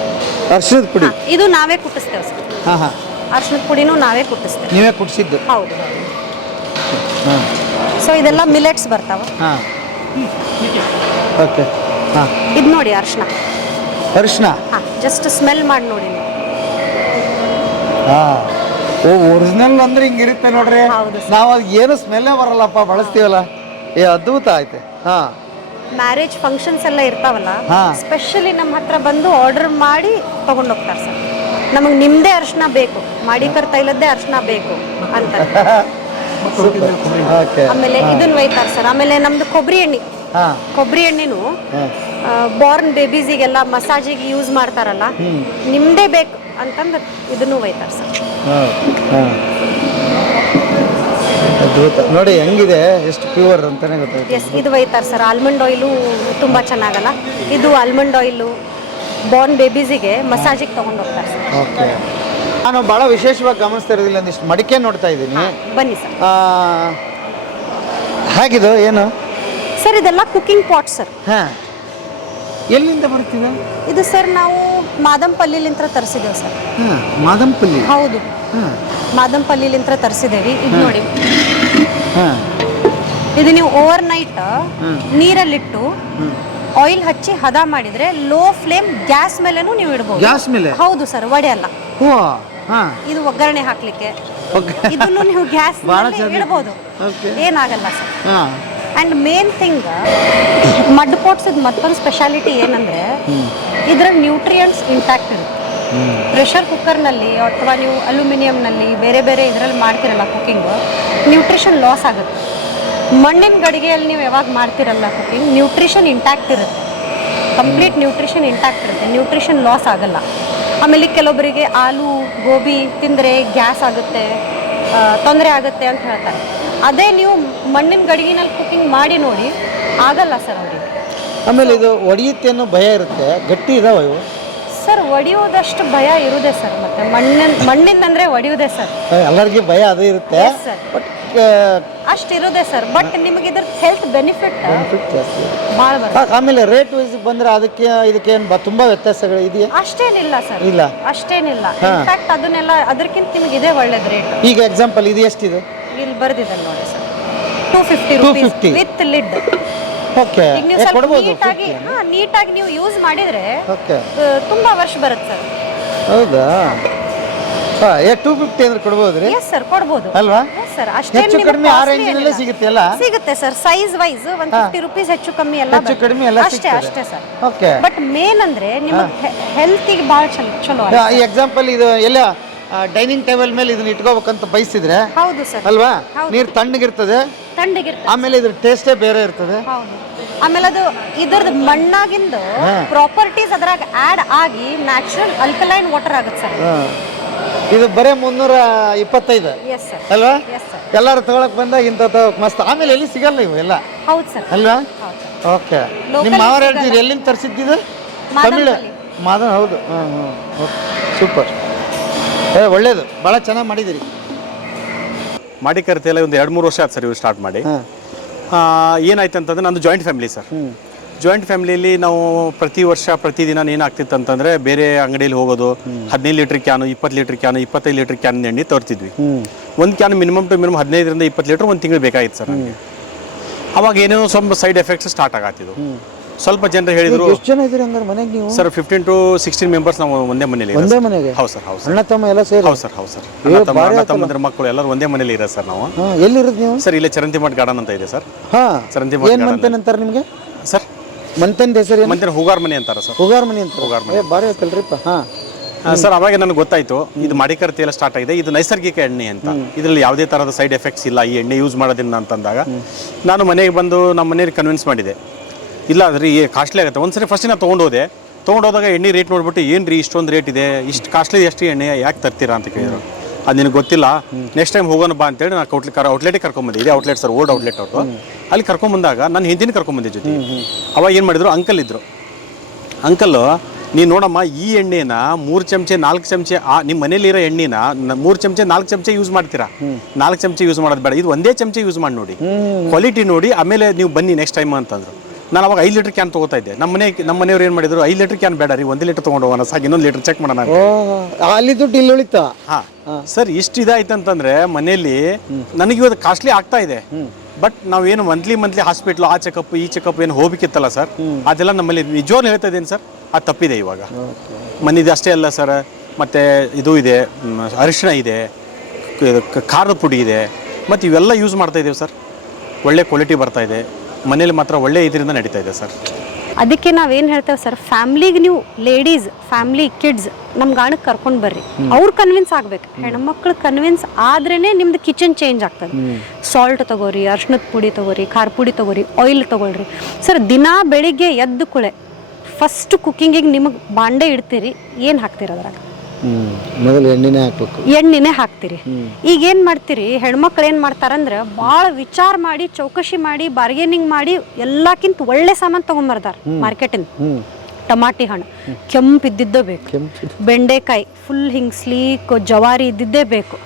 ಅರ್ಶಿನದ ಪುಡಿ? ಇದು ನಾವೇ ಕುಟ್ಟಿಸ್ತೇವೆ ಸರ್. ಹಾಂ ಹಾಂ. ಅರ್ಶಿನದ ಪುಡಿನೂ ನಾವೇ ಕುಟ್ಟಿಸ್ತೇವೆ. ನೀವೇ ಕುಡಿಸಿದ್ದು? ಹೌದು. ಹಾಂ. ಸೊ ಇದೆಲ್ಲ ಮಿಲೆಟ್ಸ್ ಬರ್ತಾವೆ. ಹಾಂ. ಓಕೆ. ಹಾಂ. ಇದು ನೋಡಿ ಅರ್ಶಿನ. ಅರಿಶಿನ? ಹಾಂ, ಜಸ್ಟ್ ಸ್ಮೆಲ್ ಮಾಡಿ ನೋಡಿ ನೀವು. ಹಾಂ. ಓ, ಒರಿಜಿನಲ್ ಅಂದ್ರೆ ಹಿಂಗಿರುತ್ತೆ ನೋಡ್ರಿ. ಹೌದು ಸರ್. ನಾವು ಅದು ಏನು ಸ್ಮೆಲ್ಲೇ ಬರಲ್ಲಪ್ಪ, ಬಳಸ್ತೀವಲ್ಲ. ಏ, ಅದ್ಭುತ ಆಯ್ತು. ಹಾಂ. ಮ್ಯಾರೇಜ್ ಫಂಕ್ಷನ್ಸ್ ಎಲ್ಲ ಇರ್ತಾವಲ್ಲ, ಹಾ. ಸ್ಪೆಷಲಿ ನಮ್ಮ ಹತ್ರ ಬಂದು ಆರ್ಡರ್ ಮಾಡಿ ತಗೊಂಡು ಹೋಗ್ತಾರೆ ಸರ್. ನಮಗೆ ನಿಮ್ಮದೇ ಅರ್ಶಿನ ಬೇಕು, ಮಾಡಿಕರ್ ತೈಲದ್ದೇ ಅರ್ಶಿನ ಬೇಕು ಅಂತ. ಓಕೆ. ಆಮೇಲೆ ಇದನ್ನ ಒಯ್ತಾರೆ ಸರ್. ಆಮೇಲೆ ನಮ್ದು ಕೊಬ್ಬರಿ ಎಣ್ಣೆ. ಹಾಂ. ಕೊಬ್ಬರಿ ಎಣ್ಣೆನು ಬಾರ್ನ್ ಬೇಬೀಸಿಗೆಲ್ಲ ಮಸಾಜಿಗೆ ಯೂಸ್ ಮಾಡ್ತಾರಲ್ಲ, ನಿಮ್ಮದೇ ಬೇಕು ಅಂತಂದ್ರೆ ಇದನ್ನು ಒಯ್ತಾರೆ ಸರ್. ಹಾಂ. ಅದ್ಭುತ ನೋಡಿ, ಹೆಂಗಿದೆ, ಎಷ್ಟು ಪ್ಯೂರ್ ಅಂತಾನೆ ಗೊತ್ತಾಯ್ತು. ಎಸ್, ಇದು ಒಯ್ತಾರೆ ಸರ್. ಆಲ್ಮಂಡ್ ಆಯಿಲು ತುಂಬ ಚೆನ್ನಾಗಲ್ಲ. ಇದು ಆಲ್ಮಂಡ್ ಆಯಿಲು ಬಾರ್ನ್ ಬೇಬೀಸಿಗೆ ಮಸಾಜಿಗೆ ತೊಗೊಂಡು ಹೋಗ್ತಾರೆ ಸರ್. ಓಕೆ. ನಾನು ಭಾಳ ವಿಶೇಷವಾಗಿ ಗಮನಿಸ್ತಾ ಇರೋದಿಲ್ಲ, ಒಂದಿಷ್ಟು ಮಡಿಕೆ ನೋಡ್ತಾ ಇದ್ದೀನಿ. ಬನ್ನಿ ಸರ್. ಹೇಗಿದು, ಏನು ಸರ್ ಇದೆಲ್ಲ ಕುಕಿಂಗ್ ಪಾಟ್ ಸರ್. ಹಾಂ. ಎಲ್ಲಿಂದ ಬರ್ತಿದೆ ಇದು? ಸರ್ ನಾವು ಮಾದಂಪಲ್ಲಿಲಿಂತ್ರ ತರಿಸಿದ್ದೇವೆ ಸರ್. ಹಾಂ. ಮಾದಂಪಲ್ಲಿ? ಹೌದು, ಹಾಂ. ಮಾದಂಪಲ್ಲಿಲಿಂತ್ರ ತರಿಸಿದ್ದೇವೆ. ಇದು ನೋಡಿ, ಹಾಂ. ಇದು ನೀವು ಓವರ್ ನೈಟ್ ನೀರಲ್ಲಿಟ್ಟು ಆಯಿಲ್ ಹಚ್ಚಿ ಹದ ಮಾಡಿದ್ರೆ ಲೋ ಫ್ಲೇಮ್ ಗ್ಯಾಸ್ ಮೇಲೆನೂ ನೀವು ಇಡಬಹುದು. ಗ್ಯಾಸ್ ಮೇಲೆ? ಹೌದು ಸರ್, ಒಡೆಯಲ್ಲ. ಓ. ಹಾಂ. ಇದು ಒಗ್ಗರಣೆ ಹಾಕ್ಲಿಕ್ಕೆ. ಓಕೆ. ಇದನ್ನು ನೀವು ಗ್ಯಾಸ್ ಮೇಲೆ ಇಡಬಹುದು, ಓಕೆ. ಏನಾಗಲ್ಲ ಸರ್. ಹಾಂ. And main thing, mud pots ಮತ್ತೊಂದು ಸ್ಪೆಷಾಲಿಟಿ ಏನಂದರೆ ಇದ್ರಲ್ಲಿ ನ್ಯೂಟ್ರಿಯೆಂಟ್ಸ್ ಇಂಟ್ಯಾಕ್ಟ್ ಇರುತ್ತೆ. ಪ್ರೆಷರ್ ಕುಕ್ಕರ್ನಲ್ಲಿ ಅಥವಾ ನೀವು ಅಲ್ಯೂಮಿನಿಯಂನಲ್ಲಿ ಬೇರೆ ಬೇರೆ ಇದರಲ್ಲಿ ಮಾಡ್ತಿರಲ್ಲ ಕುಕ್ಕಿಂಗು, ನ್ಯೂಟ್ರಿಷನ್ ಲಾಸ್ ಆಗುತ್ತೆ. ಮಣ್ಣಿನ ಗಡಿಗೆಯಲ್ಲಿ ನೀವು ಯಾವಾಗ ಮಾಡ್ತಿರಲ್ಲ ಕುಕ್ಕಿಂಗ್, ನ್ಯೂಟ್ರಿಷನ್ ಇಂಟ್ಯಾಕ್ಟ್ ಇರುತ್ತೆ, ಕಂಪ್ಲೀಟ್ ನ್ಯೂಟ್ರಿಷನ್ ಇಂಟ್ಯಾಕ್ಟ್ ಇರುತ್ತೆ, ನ್ಯೂಟ್ರಿಷನ್ ಲಾಸ್ ಆಗಲ್ಲ. ಆಮೇಲೆ ಕೆಲವೊಬ್ಬರಿಗೆ ಆಲೂ ಗೋಬಿ ತಿಂದರೆ ಗ್ಯಾಸ್ ಆಗುತ್ತೆ, ತೊಂದರೆ ಆಗುತ್ತೆ ಅಂತ ಹೇಳ್ತಾರೆ. ಅದೇ ನೀವು ಮಣ್ಣಿನ ಗಡಿಗೆನಲ್ಲಿ ಕುಕ್ಕಿಂಗ್ ಮಾಡಿ ನೋಡಿ, ಆಗಲ್ಲ ಸರ್ ಅವರಿಗೆ. ಆಮೇಲೆ ಇದು ಒಡೆಯುತ್ತೆ ಅನ್ನೋ ಭಯ ಇರುತ್ತೆ, ಗಟ್ಟಿ ಇದಾವೆ ಇವು? ಸರ್ ಒಡೆಯೋದಷ್ಟು ಭಯ ಇರುವುದೇ ಸರ್. ಮತ್ತೆ ಮಣ್ಣಿಂದಂದ್ರೆ ಒಡೆಯುವುದೇ ಸರ್. ಎಲ್ಲರಿಗೂ ಭಯ ಅದೇ ಇರುತ್ತೆ. Yes, sir. ಬಟ್ ಅಷ್ಟಿರೋದೆ ಸರ್, ಬಟ್ ನಿಮಗೆ ಇದ್ರ ಹೆಲ್ತ್ ಬೆನಿಫಿಟ್ ಭಾಳ ಬರುತ್ತೆ. ಆಮೇಲೆ ರೇಟ್ ವೈಸ್ ಬಂದ್ರೆ ಇದಕ್ಕೆ ಏನು ತುಂಬಾ ವ್ಯತ್ಯಾಸಗಳು ಇದೆಯಾ? ಅಷ್ಟೇನಿಲ್ಲ ಸರ್, ಇಲ್ಲ. ಅಷ್ಟೇನಿಲ್ಲ. ಇನ್ಫ್ಯಾಕ್ಟ್ ಅದನ್ನೆಲ್ಲ ಅದಕ್ಕಿಂತ ನಿಮಗೆ ಇದೇ ಒಳ್ಳೇದು ರೇಟ್. ಈಗ ಎಕ್ಸಾಂಪಲ್ ಇದು ಎಷ್ಟಿದೆ? ಇಲ್ಲಿ ಬರ್ದಿದೆ ನೋಡಿ sir, 250 rupees with lid. Okay, ಈಗ ನೀವು ಸ್ವಲ್ಪ ಕೊಡ್ಬೋದು ನೀಟಾಗಿ ನೀವು ಯೂಸ್ ಮಾಡಿದ್ರೆ ಓಕೆ, ತುಂಬಾ ವರ್ಷ ಬರುತ್ತೆ ಸರ್. ಹೌದಾ? 250 ಅಂದ್ರೆ ಕೊಡ್ಬೋದ್ರಿ? ಎಸ್ ಸರ್, ಕೊಡ್ಬೋದು ಅಲ್ವಾ? ಎಸ್ ಸರ್, ಅಷ್ಟೇ ಹೆಚ್ಚು ಕಡಿಮೆ ಆ ರೇಂಜಿನಲ್ಲೇ ಸಿಗುತ್ತೆ ಅಲ್ಲ? ಸಿಗುತ್ತೆ ಸರ್, ಸೈಜ್ ವೈಸ್ 150 ರೂಪೀಸ್ ಹೆಚ್ಚು ಕಮ್ಮಿ ಎಲ್ಲ ಹೆಚ್ಚು ಕಡಿಮೆ ಎಲ್ಲ ಅಷ್ಟೇ ಅಷ್ಟೇ ಸರ್. ಓಕೆ, ಬಟ್ ಮೇನ್ ಅಂದ್ರೆ ನಿಮ್ಮ ಹೆಲ್ತಿಗೆ ಭಾಳ ಚಲೋ. ಈ ಎಕ್ಸಾಂಪಲ್ ಇದು ಎಲ್ಲ ಡೈನಿಂಗ್ ಟೇಬಲ್ ಮೇಲೆ ಇದನ್ನ ಇಟ್ಕೋಬೇಕಂತ ಬಯಸಿದ್ರೆ ಹೌದು ಸರ್, ಅಲ್ವಾ? ನೀರು ತಣ್ಣಗಿರ್ತದೆ, ತಣ್ಣಗಿರ್ತದೆ, ಆಮೇಲೆ ಇದ್ರ ಟೇಸ್ಟೇ ಬೇರೆ ಇರ್ತದೆ. ಹೌದು. ಆಮೇಲೆ ಅದು ಇದ್ರದ್ದು ಮಣ್ಣಾಗಿಂದು ಪ್ರಾಪರ್ಟೀಸ್ ಅದ್ರಾಗ ಆಡ್ ಆಗಿ ನ್ಯಾಚುರಲ್ ಅಲ್ಕಲೈನ್ ವಾಟರ್ ಆಗುತ್ತೆ ಸರ್. ಇದು ಬರೇ 325 ಎಸ್ ಸರ್, ಅಲ್ವಾ? Yes sir. ಎಲ್ಲರೂ ತಗೊಳಕ್ ಬಂದಾಗ ಇಂಥ ಮಸ್ತ್. ಆಮೇಲೆ ಎಲ್ಲಿ ಸಿಗಲ್ಲ ಇವು ಎಲ್ಲ, ಹೌದು ಸರ್, ಅಲ್ವಾ? ಹೌದು. ಓಕೆ, Local ನಿಮ್ಮ ಮಾವ ಸಿಗಲ್ಲ. ಹೇಳ್ತೀರಿ ಎಲ್ಲಿಂದ ತರಿಸಿದ್ದು? ಮಾದನಪಲ್ಲಿ. ತಮಿಳು ಮಾದನ್, ಹೌದು. ಸೂಪರ್, ಒಳ್ಳೇದು, ಭಾಳ ಚೆನ್ನಾಗಿ ಮಾಡಿದಿರಿ. ಮಾಡಿ ಕರಿತೆಲ್ಲ ಒಂದು 2-3 ವರ್ಷ ಆಯ್ತು ಸರ್ ಇವ್ರು ಸ್ಟಾರ್ಟ್ ಮಾಡಿ. ಏನಾಯ್ತು ಅಂತಂದ್ರೆ ನಂದು ಜಾಯಿಂಟ್ ಫ್ಯಾಮಿಲಿ ಸರ್. ಜಾಯಿಂಟ್ ಫ್ಯಾಮಿಲಿಯಲ್ಲಿ ನಾವು ಪ್ರತಿ ವರ್ಷ ಪ್ರತಿದಿನ ಏನಾಗ್ತಿತ್ತು ಅಂತಂದರೆ ಬೇರೆ ಅಂಗಡಿಯಲ್ಲಿ ಹೋಗೋದು, 15 litre can, 20 litre can, 25 litre can ಎಣ್ಣೆ ತರ್ತಿದ್ವಿ. ಒಂದು ಕ್ಯಾನ್ ಮಿನಿಮಮ್ ಟು ಮಿನಿಮಮ್ 15ರಿಂದ 20 ಲೀಟ್ರ್ ಒಂದು ತಿಂಗಳು ಬೇಕಾಗಿತ್ತು ಸರ್ ನನಗೆ. ಅವಾಗ ಏನೇನೋ ಸ್ವಲ್ಪ ಸೈಡ್ ಎಫೆಕ್ಟ್ಸ್ ಸ್ಟಾರ್ಟ್ ಆಗತ್ತಿದ್ದು. ಸ್ವಲ್ಪ ಜನರು ಹೇಳಿದ್ರು, ಎಷ್ಟು ಜನ ಇದ್ದೀರಿ ಹಂಗಾರೆ ಮನೆಗೆ ನೀವು? ಸರ್ 15 to 16 ಮೆಂಬರ್ಸ್ ನಾವು ಒಂದೇ ಮನೇಲಿ. ಒಂದೇ ಮನೆಗೆ? ಹೌದು ಸರ್, ಹೌದು ಸರ್. ಅಣ್ಣ ತಮ್ಮ ಎಲ್ಲ ಸೇರಿ? ಹೌದು ಸರ್, ಹೌದು ಸರ್. ಅಣ್ಣ ತಮ್ಮಂದ್ರ ಮಕ್ಕಳು ಎಲ್ಲರೂ ಒಂದೇ ಮನೇಲಿ ಇರೋ ಸರ್ ನಾವು. ಎಲ್ಲಿರೋದು ನೀವು? ಸರ್ ಇಲ್ಲೇ ಚರಂತಿಮಠ ಗಾರ್ಡನ್ ಅಂತ ಇದೆ ಸರ್. ಚರಂತಿಮಠ ಏನು ಮಂತೇನ್ ಅಂತಾರೆ ನಿಮಗೆ ಸರ್? ಮಂತೇನ್ ಹೆಸರು? ಮಂತೇನ್ ಹೂಗಾರ್ ಮನೆ ಅಂತಾರ ಸರ್. ಹುಗಾರ್ ಮನೆ ಅಂತ? ಬಾರಿ ಆಯ್ತಲ್ರಿಪ್ಪ. ಸರ್ ಅವಾಗ ನನಗೆ ಗೊತ್ತಾಯ್ತು ಇದು ಮಾಡಿಕರ್ ತೈಲ ಸ್ಟಾರ್ಟ್ ಆಗಿದೆ, ಇದು ನೈಸರ್ಗಿಕ ಎಣ್ಣೆ ಅಂತ, ಇದರಲ್ಲಿ ಯಾವುದೇ ತರಹದ ಸೈಡ್ ಎಫೆಕ್ಟ್ಸ್ ಇಲ್ಲ ಈ ಎಣ್ಣೆ ಯೂಸ್ ಮಾಡೋದ್ರಿಂದ ಅಂತಂದಾಗ ನಾನು ಮನೆಗೆ ಬಂದು ನಮ್ಮ ಮನೆಯಲ್ಲಿ ಕನ್ವಿನ್ಸ್ ಮಾಡಿದೆ, ಇಲ್ಲ ಅದ್ರಿ ಕಾಸ್ಟ್ಲಿ ಆಗುತ್ತೆ. ಒಂದ್ಸರಿ ಫಸ್ಟ್ ನಾನು ತೊಗೊಂಡೋದಾಗ ಎಣ್ಣೆ ರೇಟ್ ನೋಡ್ಬಿಟ್ಟು ಏನು ರೀ ಇಷ್ಟೊಂದು ರೇಟ್ ಇದೆ, ಇಷ್ಟು ಕಾಸ್ಟ್ಲಿ ಎಷ್ಟು ಎಣ್ಣೆ ಯಾಕೆ ತರ್ತೀರಾ ಅಂತ ಕೇಳಿದ್ರು. ಅದು ನಿನಗೆ ಗೊತ್ತಿಲ್ಲ, ನೆಕ್ಸ್ಟ್ ಟೈಮ್ ಹೋಗೋಣ ಬಾ ಅಂತೇಳಿ ನಾನು ಔಟ್ಲೆಟಿಗೆ ಕರ್ಕೊಂಬಂದೆ. ಇದೇ ಔಟ್ಲೆಟ್ ಸರ್, ಓಲ್ಡ್ ಔಟ್ಲೆಟ್ ಅವ್ರದ್ದು. ಅಲ್ಲಿ ಕರ್ಕೊಂಬಂದಾಗ ನಾನು ಹಿಂದಿನ ಕರ್ಕೊಂಬಂದೆ ಜೊತೆ. ಅವಾಗ ಏನು ಮಾಡಿದ್ರು, ಅಂಕಲ್ ಇದ್ರು. ಅಂಕಲ್ಲು, ನೀನು ನೋಡಮ್ಮ ಈ ಎಣ್ಣೆನ 3 ಚಮಚೆ 4 ಚಮಚೆ ನಿಮ್ಮ ಮನೇಲಿರೋ ಎಣ್ಣೆನ 3 ಚಮಚೆ 4 ಚಮಚೆ ಯೂಸ್ ಮಾಡ್ತೀರಾ, 4 ಚಮಚೆ ಯೂಸ್ ಮಾಡೋದು ಬೇಡ, ಇದು ಒಂದೇ ಚಮಚೆ ಯೂಸ್ ಮಾಡಿ ನೋಡಿ, ಕ್ವಾಲಿಟಿ ನೋಡಿ, ಆಮೇಲೆ ನೀವು ಬನ್ನಿ ನೆಕ್ಸ್ಟ್ ಟೈಮ್ ಅಂತಂದ್ರು. ನಾನು ಅವಾಗ 5 ಲೀಟರ್ ಕ್ಯಾನ್ ತೊಗೋತಾ ಇದ್ದೆ. ನಮ್ಮ ಮನೆಯವ್ರು ಏನು ಮಾಡಿದ್ರು, 5 ಲೀಟರ್ ಕ್ಯಾನ್ ಬೇಡ ರೀ, 1 ಲೀಟರ್ ತೊಗೊಂಡು ಹೋಗೋಣ ಸಾಕು, ಇನ್ನೊಂದು ಲೀಟರ್ ಚೆಕ್ ಮಾಡೋಣ. ಅಲ್ಲಿ ದುಡ್ಡು ಇಲ್ಲಿ ಉಳಿತಾ? ಸರ್ ಇಷ್ಟು ಇದಾಯ್ತು ಅಂತಂದ್ರೆ ಮನೆಯಲ್ಲಿ ನನಗೆ ಇವತ್ತು ಕಾಸ್ಟ್ಲಿ ಆಗ್ತಾ ಇದೆ. ಬಟ್ ನಾವೇನು ಮಂತ್ಲಿ ಹಾಸ್ಪಿಟ್ಲ್ ಆ ಚೆಕಪ್ ಈ ಚೆಕಪ್ ಏನು ಹೋಗ್ಬೇಕಿತ್ತಲ್ಲ ಸರ್, ಅದೆಲ್ಲ ನಮ್ಮಲ್ಲಿ ನಿಜವಾಗ್ಲೂ ಹೇಳ್ತಾ ಇದ್ದೀನಿ ಸರ್, ಅದು ತಪ್ಪಿದೆ ಇವಾಗ. ಮನೆದು ಅಷ್ಟೇ ಅಲ್ಲ ಸರ್, ಮತ್ತು ಇದು ಇದೆ, ಅರಿಶಿಣ ಇದೆ, ಖಾರದ ಪುಡಿ ಇದೆ, ಮತ್ತು ಇವೆಲ್ಲ ಯೂಸ್ ಮಾಡ್ತಾ ಇದ್ದೇವೆ ಸರ್. ಒಳ್ಳೆ ಕ್ವಾಲಿಟಿ ಬರ್ತಾ ಇದೆ, ಮನೇಲಿ ಮಾತ್ರ ಒಳ್ಳೆ ಇದರಿಂದ ನಡೀತಾ ಇದೆ ಸರ್. ಅದಕ್ಕೆ ನಾವೇನು ಹೇಳ್ತೇವೆ ಸರ್, ಫ್ಯಾಮ್ಲಿಗೆ ನೀವು ಲೇಡೀಸ್, ಫ್ಯಾಮ್ಲಿ, ಕಿಡ್ಸ್ ನಮ್ಮ ಗಾಣಕ್ಕೆ ಕರ್ಕೊಂಡು ಬರ್ರಿ. ಅವ್ರು ಕನ್ವಿನ್ಸ್ ಆಗ್ಬೇಕು, ಹೆಣ್ಮಕ್ಳು ಕನ್ವಿನ್ಸ್ ಆದ್ರೇನೆ ನಿಮ್ದು ಕಿಚನ್ ಚೇಂಜ್ ಆಗ್ತದೆ. ಸಾಲ್ಟ್ ತಗೋರಿ, ಅರ್ಶಿಣದ ಪುಡಿ ತಗೋರಿ, ಖಾರ ಪುಡಿ ತಗೋರಿ, ಆಯಿಲ್ ತಗೊಳ್ರಿ ಸರ್. ದಿನಾ ಬೆಳಿಗ್ಗೆ ಎದ್ದು ಕುಳೆ ಫಸ್ಟ್ ಕುಕ್ಕಿಂಗಿಗೆ ನಿಮಗೆ ಬಾಂಡೆ ಇಡ್ತೀರಿ, ಏನು ಹಾಕ್ತೀರಿ ಅದ್ರಾಗ? ಮೊದಲು ಎಣ್ಣೆನೇ ಹಾಕ್ಬೇಕು. ಎಣ್ಣೆನೇ ಹಾಕ್ತೀರಿ. ಈಗ ಏನು ಮಾಡ್ತೀರಿ, ಹೆಣ್ಮಕ್ಳು ಏನು ಮಾಡ್ತಾರಂದ್ರೆ ಭಾಳ ವಿಚಾರ ಮಾಡಿ, ಚೌಕಶಿ ಮಾಡಿ, ಬಾರ್ಗೇನಿಂಗ್ ಮಾಡಿ ಎಲ್ಲಕ್ಕಿಂತ ಒಳ್ಳೆ ಸಾಮಾನು ತೊಗೊಂಬರ್ತಾರ ಮಾರ್ಕೆಟಿಂದ. ಟಮಾಟಿ ಹಣ್ಣು ಕೆಂಪಿದ್ದಿದ್ದೇ ಬೇಕು, ಬೆಂಡೆಕಾಯಿ ಫುಲ್ ಹಿಂಗೆ ಸ್ಲೀಕ್ ಜವಾರಿ ಇದ್ದಿದ್ದೇ ಬೇಕು,